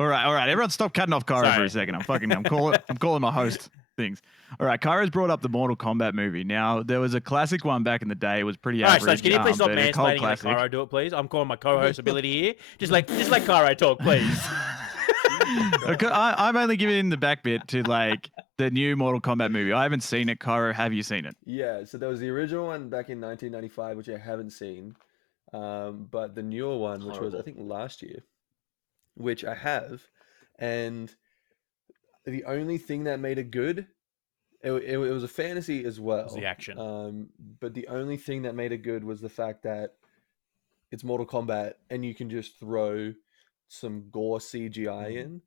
All right. Everyone, stop cutting off Cairo for Sorry. a second. I'm calling my host things. All right, Cairo's brought up the Mortal Kombat movie. Now there was a classic one back in the day. It was pretty All right, average. Sledge, can you please stop but a cult mansplaining and let classic. Cairo do it, please? I'm calling my co-host ability here. Just let Cairo talk, please. Okay, I'm only giving the back bit to like the new Mortal Kombat movie. I haven't seen it. Cairo, have you seen it? Yeah, so there was the original one back in 1995, which I haven't seen, but the newer one, which was I Horrible. think last year, which I have, and the only thing that made it good it was a fantasy as well. It was the action. But the only thing that made it good was the fact that it's Mortal Kombat and you can just throw some gore CGI in,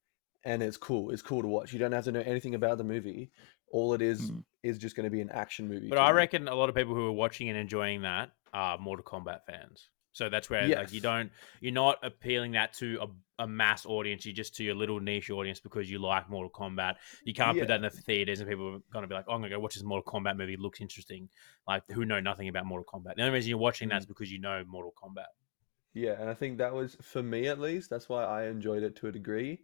and it's cool. It's cool to watch. You don't have to know anything about the movie. All it is just going to be an action movie. But to I you. reckon a lot of people who are watching and enjoying that are Mortal Kombat fans. So that's where like you're not appealing that to a mass audience. You're just to your little niche audience because you like Mortal Kombat. You can't put that in the theaters and people are going to be like, oh, I'm going to go watch this Mortal Kombat movie. It looks interesting. Like who know nothing about Mortal Kombat. The only reason you're watching that is because you know Mortal Kombat. Yeah, and I think that was, for me at least, that's why I enjoyed it to a degree,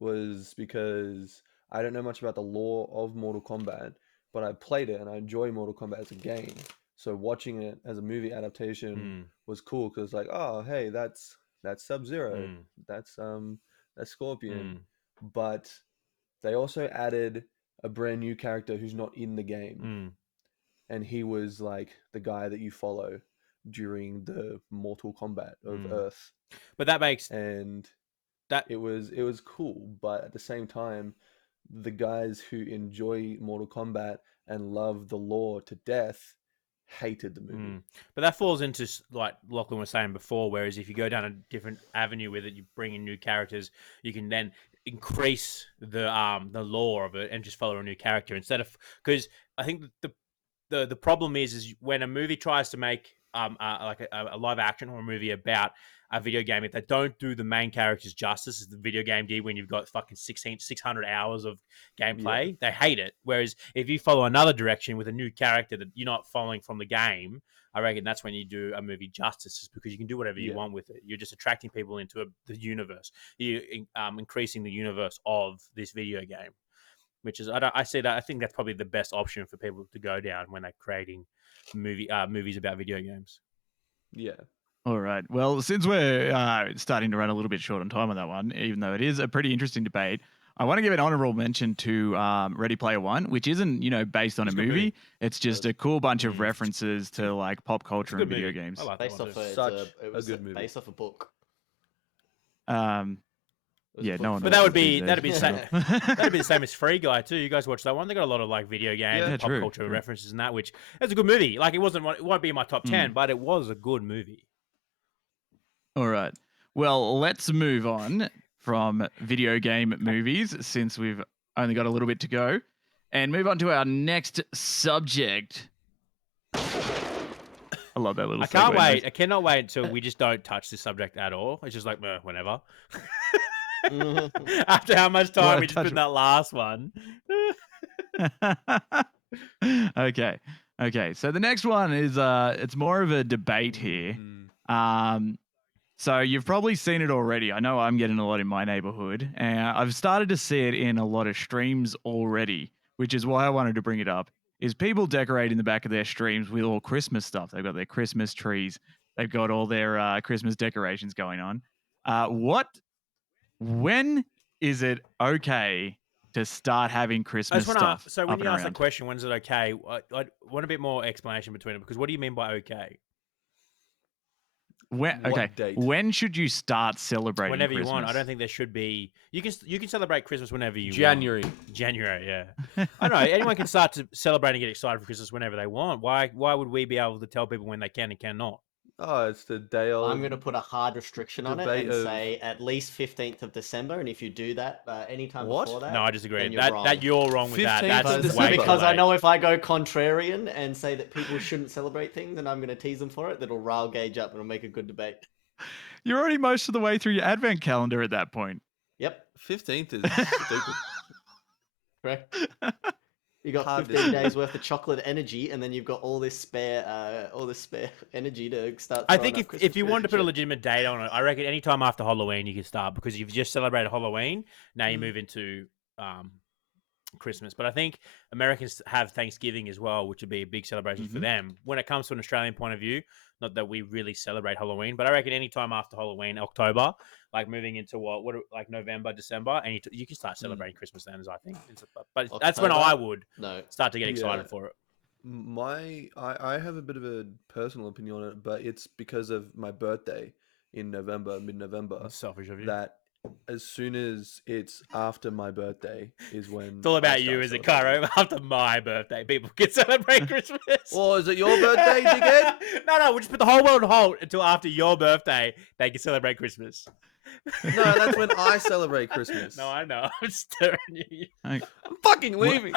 was because I don't know much about the lore of Mortal Kombat, but I played it and I enjoy Mortal Kombat as a game. So watching it as a movie adaptation was cool because like, oh hey, that's Sub-Zero, that's Scorpion, but they also added a brand new character who's not in the game, and he was like the guy that you follow during the Mortal Kombat of Earth. But that makes and that it was cool, but at the same time, the guys who enjoy Mortal Kombat and love the lore to death hated the movie. But that falls into like Lachlan was saying before, whereas if you go down a different avenue with it, you bring in new characters, you can then increase the lore of it and just follow a new character instead of, because I think the problem is when a movie tries to make like a live action or a movie about a video game, if they don't do the main characters justice as the video game did when you've got fucking 600 hours of gameplay, they hate it. Whereas if you follow another direction with a new character that you're not following from the game, I reckon that's when you do a movie justice, because you can do whatever you want with it. You're just attracting people into the universe. You're increasing the universe of this video game, which is I see that. I think that's probably the best option for people to go down when they're creating movies about video games. Yeah. All right. Well, since we're starting to run a little bit short on time on that one, even though it is a pretty interesting debate, I want to give an honorable mention to Ready Player One, which isn't, based on a movie. It's just a cool bunch of references to like pop culture and video games. I like based that off a good movie. based off a book. Yeah, no one. But that'd be be the same as Free Guy too. You guys watch that one? They got a lot of like video game and pop culture references in that, which is a good movie. Like it won't be in my top 10, but it was a good movie. All right. Well, let's move on from video game movies since we've only got a little bit to go, and move on to our next subject. I love that little. I can't wait. I cannot wait until we just don't touch this subject at all. It's just like whenever. After how much time we just put in that last one. Okay. So the next one is it's more of a debate here. So you've probably seen it already. I know I'm getting a lot in my neighborhood, and I've started to see it in a lot of streams already, which is why I wanted to bring it up. Is people decorating the back of their streams with all Christmas stuff? They've got their Christmas trees. They've got all their Christmas decorations going on. When is it okay to start having Christmas stuff? So when you ask that question, when's it okay? I want a bit more explanation between it, because what do you mean by okay? When should you start celebrating? Whenever Christmas? you want. I don't think there should be. You can celebrate Christmas whenever you January. want. January, yeah. I know anyone can start to celebrate and get excited for Christmas whenever they want. Why would we be able to tell people when they can and cannot? Oh, it's the day of. I'm going to put a hard restriction on it and say at least 15th of December. And if you do that anytime before that, no, I disagree. You're you're wrong with that. That's way because I know if I go contrarian and say that people shouldn't celebrate things, and I'm going to tease them for it, that'll rile Gaige up and it'll make a good debate. You're already most of the way through your advent calendar at that point. Yep. 15th is stupid. Correct. You got 15 days worth of chocolate energy, and then you've got all this spare energy to start. I think if you wanted to put a legitimate date on it, I reckon any time after Halloween you can start, because you've just celebrated Halloween. Now you move into Christmas. But I think Americans have Thanksgiving as well, which would be a big celebration for them. When it comes to an Australian point of view, not that we really celebrate Halloween, but I reckon any time after Halloween, October, like moving into like November, December, and you can start celebrating Christmas then, as I think. But October, that's when I would start to get excited for it. I have a bit of a personal opinion on it, but it's because of my birthday in November, mid-November. That's selfish of you. That as soon as it's after my birthday is when It's all I about start you, is it, celebrating. Cairo? After my birthday, people can celebrate Christmas. Well, is it your birthday, dickhead? No, we'll just put the whole world on hold until after your birthday. They can celebrate Christmas. No, that's when I celebrate Christmas. No, I know. I'm staring at you. Like, I'm fucking leaving.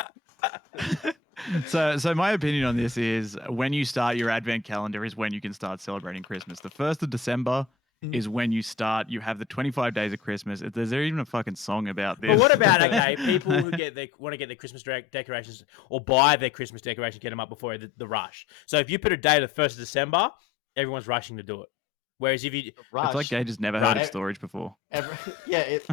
so my opinion on this is when you start your advent calendar is when you can start celebrating Christmas. The 1st of December is when you start. You have the 25 days of Christmas. Is there even a fucking song about this? But what about, okay, people who want to get their Christmas decorations or buy their Christmas decorations, get them up before the rush. So if you put a date of the 1st of December, everyone's rushing to do it. Whereas if you Rush. It's like Gaige has never heard of storage before.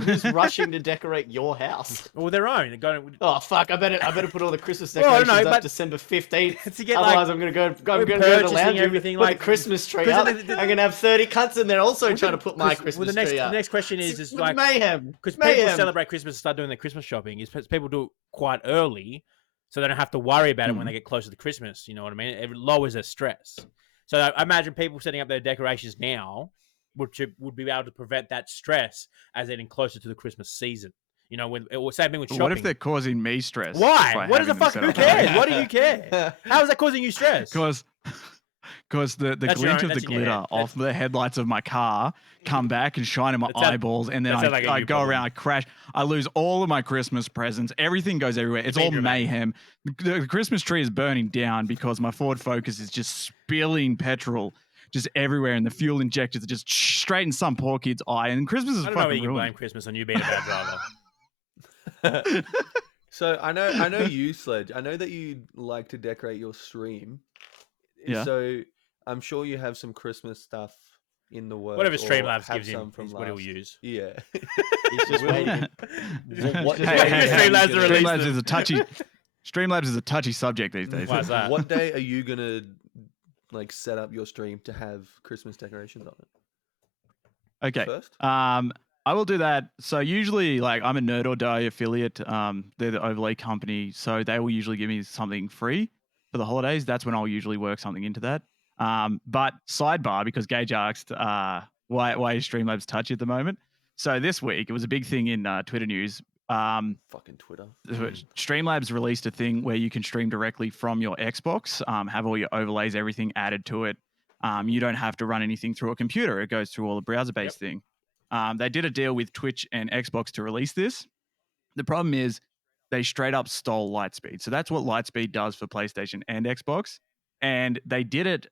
Who's rushing to decorate your house? well, their own, they're going. Oh fuck! I better put all the Christmas Well, I don't decorations know, up but December 15th. to get Otherwise, like, I'm gonna go to the purchasing lounge room, everything, put like- the Christmas tree 'cause up. the- I'm gonna have 30 cunts in there also trying to put my Christmas well, tree the up. next question is It's like mayhem. because people Mayhem. celebrate Christmas and start doing their Christmas shopping. Is people do it quite early, so they don't have to worry about it when they get closer to Christmas. You know what I mean? It lowers their stress. So I imagine people setting up their decorations now would be able to prevent that stress as getting closer to the Christmas season. You know, same thing with shopping. What if they're causing me stress? Why? by What does the having them fuck? set Who up early? cares? What do you care? How is that causing you stress? Because the That's your glint own- of the that's in your glitter head. off the headlights of my car come back and shine in my That sound- eyeballs, and then that sounds like a I you go problem. around, I crash, I lose all of my Christmas presents, everything goes everywhere. It's being all dramatic. mayhem. The Christmas tree is burning down because my Ford Focus is just spilling petrol just everywhere, and the fuel injectors are just straight in some poor kid's eye, and Christmas is I don't know whether fucking you can blame ruined. Christmas on you being a bad driver. So I know you, Sledge. I know that you like to decorate your stream. Yeah. So I'm sure you have some Christmas stuff in the works. Whatever or Streamlabs have gives him some from is what he'll last- use. Yeah. He's just waiting. What Hey, does hey, hey, Streamlabs to release Streamlabs them. is a touchy. Streamlabs is a touchy subject these days. Why is that? What day are you gonna like set up your stream to have Christmas decorations on it? Okay. First? I will do that. So usually, like, I'm a Nerd or Die affiliate. They're the overlay company, so they will usually give me something free for the holidays. That's when I'll usually work something into that. But sidebar, because Gaige asked why is Streamlabs touchy at the moment. So this week it was a big thing in Twitter news. Fucking Twitter. Streamlabs released a thing where you can stream directly from your Xbox, have all your overlays, everything added to it. You don't have to run anything through a computer. It goes through all the browser-based thing. They did a deal with Twitch and Xbox to release this. The problem is they straight up stole Lightspeed. So that's what Lightspeed does for PlayStation and Xbox. And they did it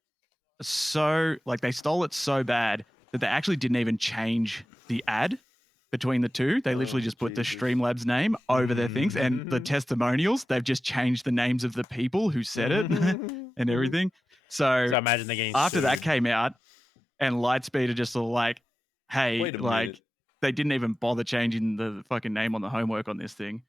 they stole it so bad that they actually didn't even change the ad between the two. They literally just put the Jesus. Streamlabs name over their things, and the testimonials, they've just changed the names of the people who said it and everything. So I imagine they're getting after that sued. came out, and Lightspeed are just sort of like, hey, Wait a like minute. they didn't even bother changing the fucking name on the homework on this thing.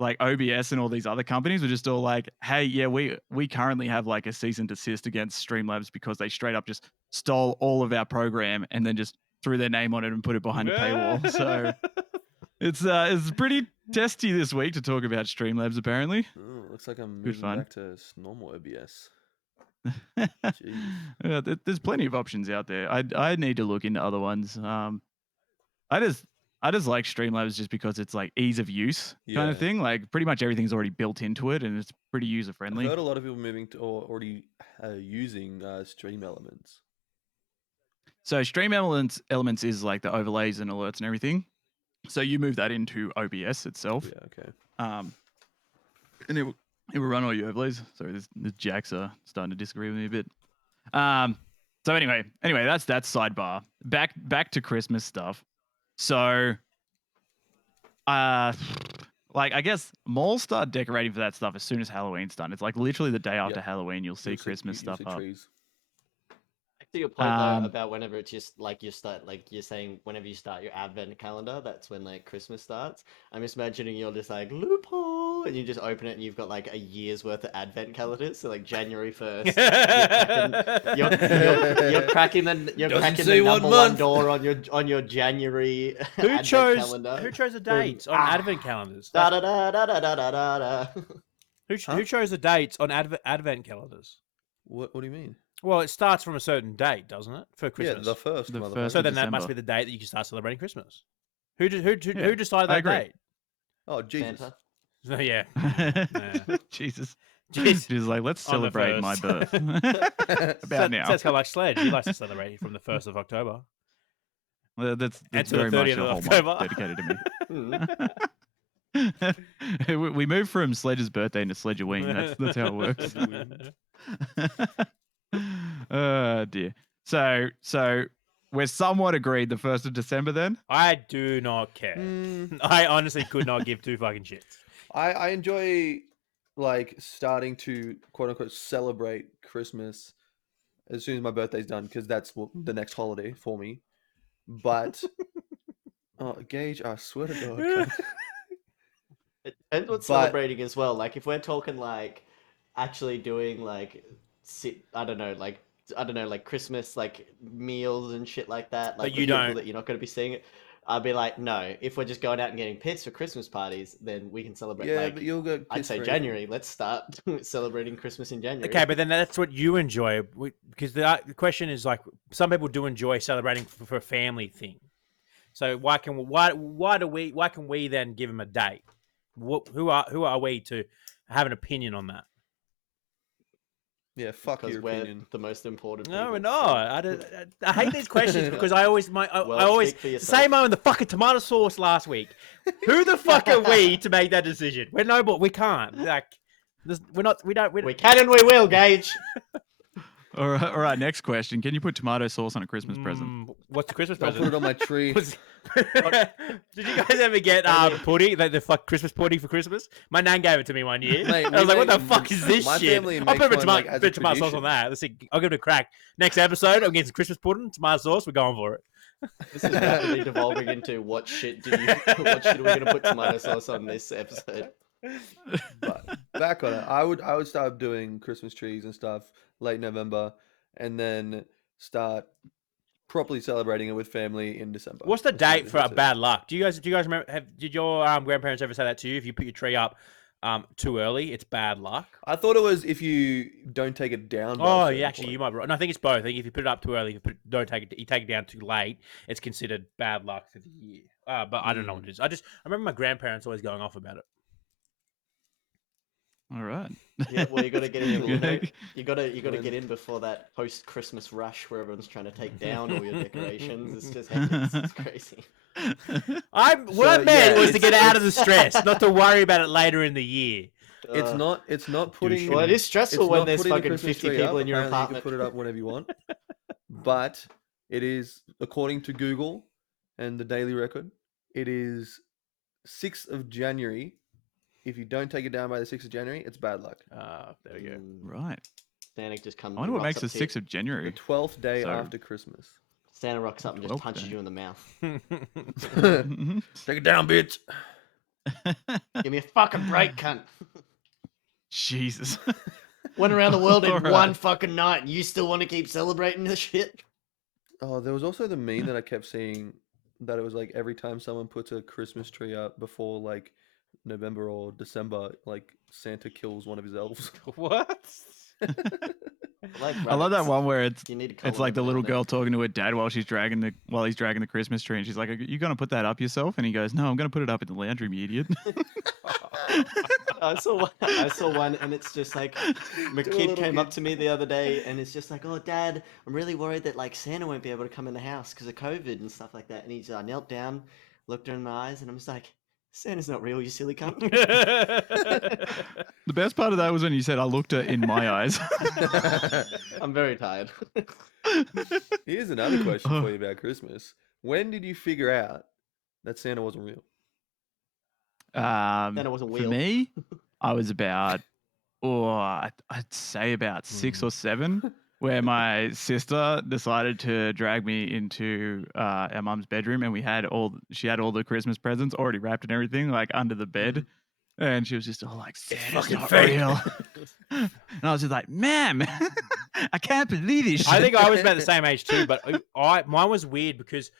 Like OBS and all these other companies were just all like, hey, yeah, we currently have like a cease and desist against Streamlabs because they straight up just stole all of our program and then just threw their name on it and put it behind a paywall. So it's pretty testy this week to talk about Streamlabs apparently. Oh, looks like I'm Good moving fun. back to normal OBS. Jeez. Yeah, there's plenty of options out there. I need to look into other ones. I just like Streamlabs just because it's like ease of use kind of Yeah. thing. Like pretty much everything's already built into it and it's pretty user I've friendly. heard a lot of people moving to or already using Stream Elements. So Stream Elements is like the overlays and alerts and everything. So you move that into OBS itself. Yeah, okay. And it will run all your overlays. Sorry, the jacks are starting to disagree with me a bit. So anyway, that's sidebar. Back to Christmas stuff. So, like I guess malls start decorating for that stuff as soon as Halloween's done. It's like literally the day after Yep. Halloween you'll see You'll Christmas you'll stuff see up. trees. To your point though, Um, about whenever it's just like you start, like you're saying, whenever you start your advent calendar, that's when like Christmas starts. I'm just imagining you're just like loophole, and you just open it and you've got like a year's worth of advent calendars. So like January 1st, you're cracking the Doesn't say what number one month. door on your January Who advent chose calendar. who chose the dates on advent calendars? Da da da da da da da da. Who chose the dates on advent calendars? What do you mean? Well, it starts from a certain date, doesn't it? For Yeah, Christmas. the first. The motherfucker. first so of then that must December. be the date that you can start celebrating Christmas. Who decided I that agree. date? Oh Jesus! Santa. So, yeah. Jesus. Jeez. She's like, let's On the celebrate my first. birth. About now. Sounds kind of like Sledge. He likes to celebrate from the 1st of October. Well, that's Until the very much 30th a of whole October. month dedicated to Mm. me. We moved from Sledge's birthday to Sledge Wing. That's how it works. Oh dear. So we're somewhat agreed the 1st of December then? I do not care. I honestly could not give two fucking shits. I enjoy like starting to quote unquote celebrate Christmas as soon as my birthday's done because that's the next holiday for me. But oh, Gaige, I swear to God, cunt. It depends what's But- celebrating as well. Like if we're talking like actually doing like I don't know, like Christmas like meals and shit like that. Like But you with people don't. that you're not going to be seeing it. I'd be like, no. If we're just going out and getting pits for Christmas parties, then we can celebrate. Yeah, like, but you'll go. I'd say January. Let's start celebrating Christmas in January. Okay, but then that's what you enjoy. Because the question is like, some people do enjoy celebrating for a family thing. So why can we then give them a date? Who are we to have an opinion on that? Yeah, fuck because your we're opinion. the most important. No, we're people, not. I hate these questions because I always Well, I always speak for yourself. same on the fucking tomato sauce last week. Who the fuck are we to make that decision? We're noble. We can't. Like, we're not. We don't. We can and we will, Gaige. All right, next question. Can you put tomato sauce on a Christmas present? What's the Christmas I'll present? put it on my tree. Did you guys ever get pudding, the fuck Christmas pudding for Christmas? My nan gave it to me one year. Mate, I was we like, what the make- fuck is this my shit? family I'll makes put a one, like, as a bit of tomato sauce tradition. on that. Let's see. I'll give it a crack. Next episode, I'm getting some Christmas pudding, tomato sauce. We're going for it. This is rapidly devolving into what shit are we gonna put tomato sauce on this episode? But back on it, I would start doing Christmas trees and stuff late November, and then start properly celebrating it with family in December. What's the That's date for that's it. bad luck? Do you guys remember? Did your grandparents ever say that to you? If you put your tree up too early, it's bad luck. I thought it was if you don't take it down. By a Oh, certain yeah, actually, point. you might be right. No, I think it's both. I think if you put it up too early, you take it down too late, it's considered bad luck for the year. But I don't know what it is. I remember my grandparents always going off about it. All right. Yeah, well, you got to get in. Good. You got to get in before that post Christmas rush where everyone's trying to take down all your decorations. It's just hectic. It's crazy. What I meant was to it's- get out of the stress, not to worry about it later in the year. It's not putting. Well, it is stressful it's when not there's putting the fucking Christmas 50 tree people up. in your Apparently apartment. You can put it up whenever you want. But it is, according to Google and the Daily Record, it is 6th of January. If you don't take it down by the 6th of January, it's bad luck. There you go. Right. Santa just comes. I wonder what rocks makes the up to you. 6th of The January. 12th day So- after Christmas. Santa rocks up and just 12th punches day. you in the mouth. Take it down, bitch. Give me a fucking break, cunt. Jesus. Went around the world in Alright. one fucking night, and you still want to keep celebrating this shit? Oh, there was also the meme that I kept seeing that it was like every time someone puts a Christmas tree up before like November or December, like Santa kills one of his elves. What? Like I love that rabbits. one where it's You need to it's collar like the them little down girl talking to her dad while he's dragging the Christmas tree, and she's like, "Are you gonna put that up yourself?" And he goes, "No, I'm gonna put it up in the lounge room, you idiot." there. I saw one, and it's just like my Do a kid little came up kid. to me the other day, and it's just like, "Oh, Dad, I'm really worried that like Santa won't be able to come in the house because of COVID and stuff like that." And I knelt down, looked her in my eyes, and I'm just like, "Santa's not real, you silly cunt." The best part of that was when you said, "I looked her in my eyes." I'm very tired. Here's another question for you about Christmas. When did you figure out that Santa wasn't real? Santa wasn't For real. me, I was about, I'd say about 6 or 7, where my sister decided to drag me into our mum's bedroom, and she had all the Christmas presents already wrapped and everything, like under the bed. And she was just all like, "Santa's fucking not fake." real." And I was just like, "Ma'am, I can't believe this shit." I think I was about the same age too, but mine was weird because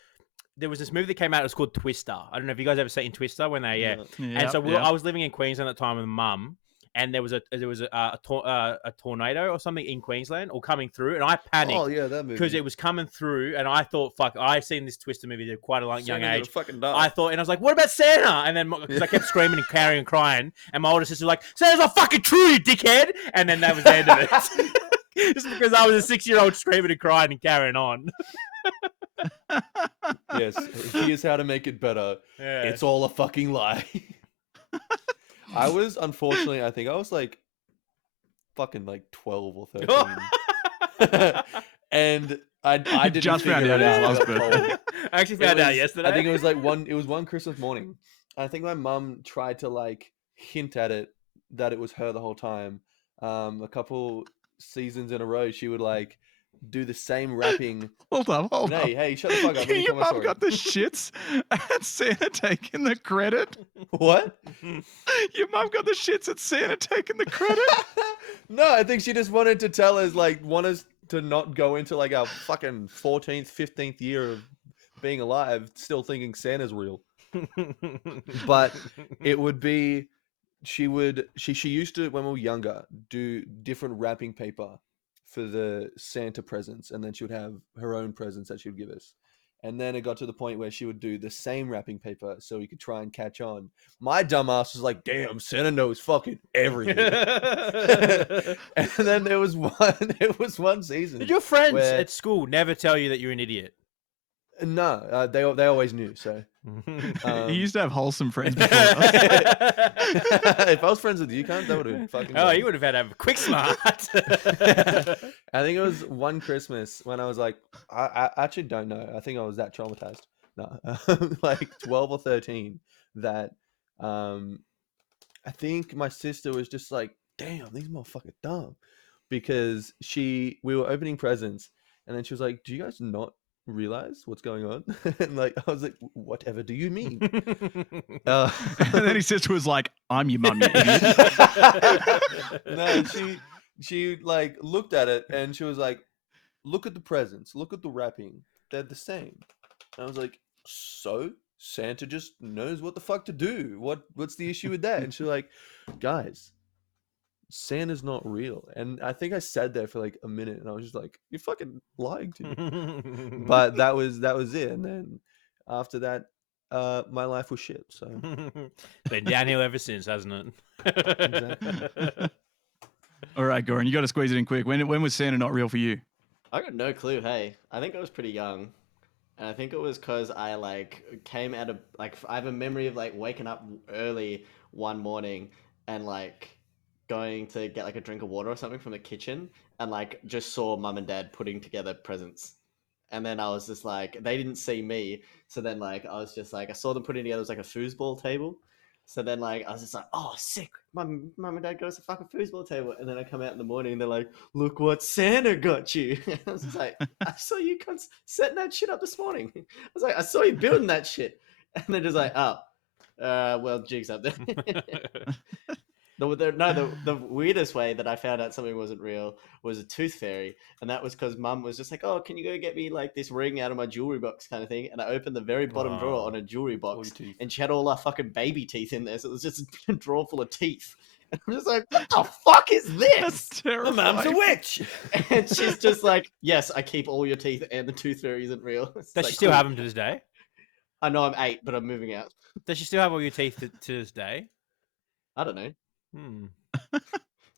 there was this movie that came out. It was called Twister. I don't know if you guys ever seen Twister when they Yeah. And so I was living in Queensland at the time with Mum, and there was a tornado or something in Queensland or coming through, and I panicked. Oh yeah, that movie. Because it was coming through, and I thought, "Fuck!" I've seen this Twister movie at quite a young Santa's gonna age. fucking die. I thought, and I was like, "What about Santa?" And then because I kept screaming and carrying and crying, and my older sister was like, "Santa's not fucking true, you dickhead!" And then that was the end of it. Just because I was a 6-year-old screaming and crying and carrying on. Yes, here's how to make it better. Yeah. It's all a fucking lie. I was, unfortunately, I think I was like fucking like 12 or 13. And I didn't just found figure out it his out. last I got birthday. told. I actually found out yesterday. I think it was like one Christmas morning. I think my mum tried to like hint at it that it was her the whole time. A couple seasons in a row, she would like do the same rapping. Hold up. Hey, shut the fuck up. Let me Your tell my mum story. got the shits and Santa taking the credit. What? Your mum got the shits and Santa taking the credit. No, I think she just wanted to tell us, like, want us to not go into like our fucking 14th, 15th year of being alive, still thinking Santa's real. But it would be, she used to, when we were younger, do different wrapping paper for the Santa presents, and then she would have her own presents that she would give us. And then it got to the point where she would do the same wrapping paper so we could try and catch on. My dumbass was like, damn, Santa knows fucking everything. And then there was one season. Did your friends where- at school never tell you that you're an idiot? No, they always knew, so. He used to have wholesome friends before us. If I was friends with you, cunt, that would have been fucking Oh, great. you would have had to have a quick smart. I think it was one Christmas when I was like, I actually don't know. I think I was that traumatized. No, like 12 or 13. That I think my sister was just like, damn, these motherfuckers dumb, because we were opening presents, and then she was like, do you guys not realize what's going on? And like, I was like, whatever do you mean? And then his sister was like, I'm your mum, you idiot. No, she like looked at it and she was like, look at the presents, look at the wrapping, they're the same. And I was like, so Santa just knows what the fuck to do. What's the issue with that? And she's like, guys, Santa's not real. And I think I sat there for like a minute and I was just like, you're fucking lying to me. But that was it. And then after that, my life was shit. So Been downhill ever since, hasn't it? Exactly. All right, Goran, you got to squeeze it in quick. When was Santa not real for you? I got no clue. Hey, I think I was pretty young, and I think it was because I like came out of like I have a memory of like waking up early one morning and like going to get like a drink of water or something from the kitchen, and like just saw mum and dad putting together presents. And then I was just like, they didn't see me. So then like, I was just like, I saw them putting together, it was like a foosball table. So then like, I was just like, oh, sick. Mum and dad goes to fucking foosball table. And then I come out in the morning and they're like, look what Santa got you. I was just like, I saw you setting that shit up this morning. I was like, I saw you building that shit. And they're just like, oh, well, jig's up there. The weirdest way that I found out something wasn't real was a tooth fairy, and that was because mum was just like, "Oh, can you go get me like this ring out of my jewelry box, kind of thing?" And I opened the very bottom drawer on a jewelry box, and she had all our fucking baby teeth in there, so it was just a drawer full of teeth. And I'm just like, "What the fuck is this?" That's terrifying. My mum's a witch. And she's just like, "Yes, I keep all your teeth, and the tooth fairy isn't real." It's Does like, she still cool. have them to this day? I know I'm 8, but I'm moving out. Does she still have all your teeth to this day? I don't know.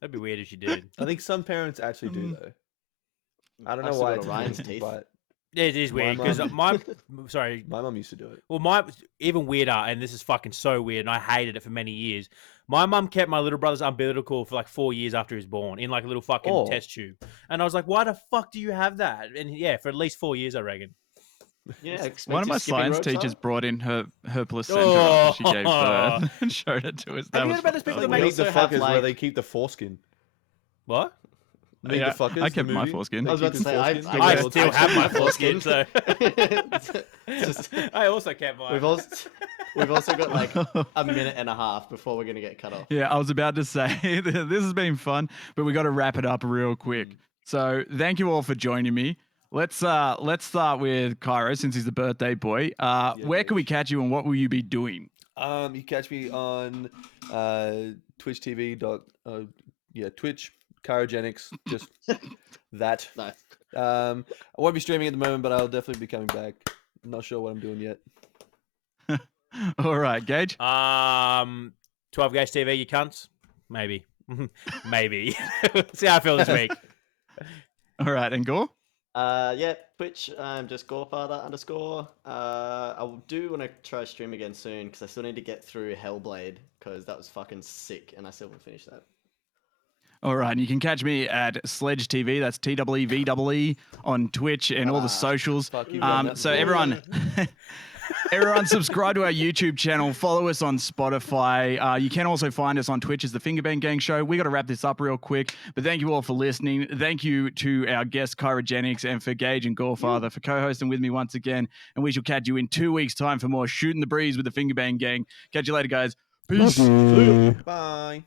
That'd be weird if she did. I think some parents actually do though. I don't know still why got it's Orion's weird, teeth. but Yeah, it is My weird because mum- sorry. my mum used to do it. Well, even weirder, and this is fucking so weird, and I hated it for many years. My mum kept my little brother's umbilical for like 4 years after he was born in like a little fucking Oh. test tube, and I was like, "Why the fuck do you have that?" And yeah, for at least 4 years, I reckon. Yeah, One of my expensive skipping science ropes teachers are. brought in her placenta after she gave birth and showed it to us. That you was heard about those fucked people up. that We make Meet the also have, Fuckers where like- they keep the foreskin. What? Meet Yeah, the Fuckers. I the kept my movie? foreskin. They I was about keep to his say, foreskin? I I still have my foreskin. foreskin, so Just- I also kept mine. We've also got like a minute and a half before we're gonna get cut off. Yeah, I was about to say this has been fun, but we got to wrap it up real quick. So thank you all for joining me. Let's start with Kyro since he's the birthday boy. Where can we catch you and what will you be doing? You catch me on Twitch TV. Twitch Kyrojenics. Just that. Nice. I won't be streaming at the moment, but I'll definitely be coming back. Not sure what I'm doing yet. All right, Gaige. 12 Gaige TV, you cunts. Maybe. Maybe. See how I feel this week. All right, and Gore. Yeah, Twitch. I'm just Gorefather _. I do want to try stream again soon because I still need to get through Hellblade because that was fucking sick, and I still haven't finished that. All right, and you can catch me at Sledge TV. That's TWEVEE on Twitch and all the socials. Fuck, you've done that So before. everyone, everyone, subscribe to our YouTube channel. Follow us on Spotify. You can also find us on Twitch as the Fingerbang Gang Show. We got to wrap this up real quick, but thank you all for listening. Thank you to our guest Kyrojenics and for Gaige and Gorefather for co-hosting with me once again. And we shall catch you in 2 weeks' time for more Shooting the Breeze with the Fingerbang Gang. Catch you later, guys. Peace. Bye.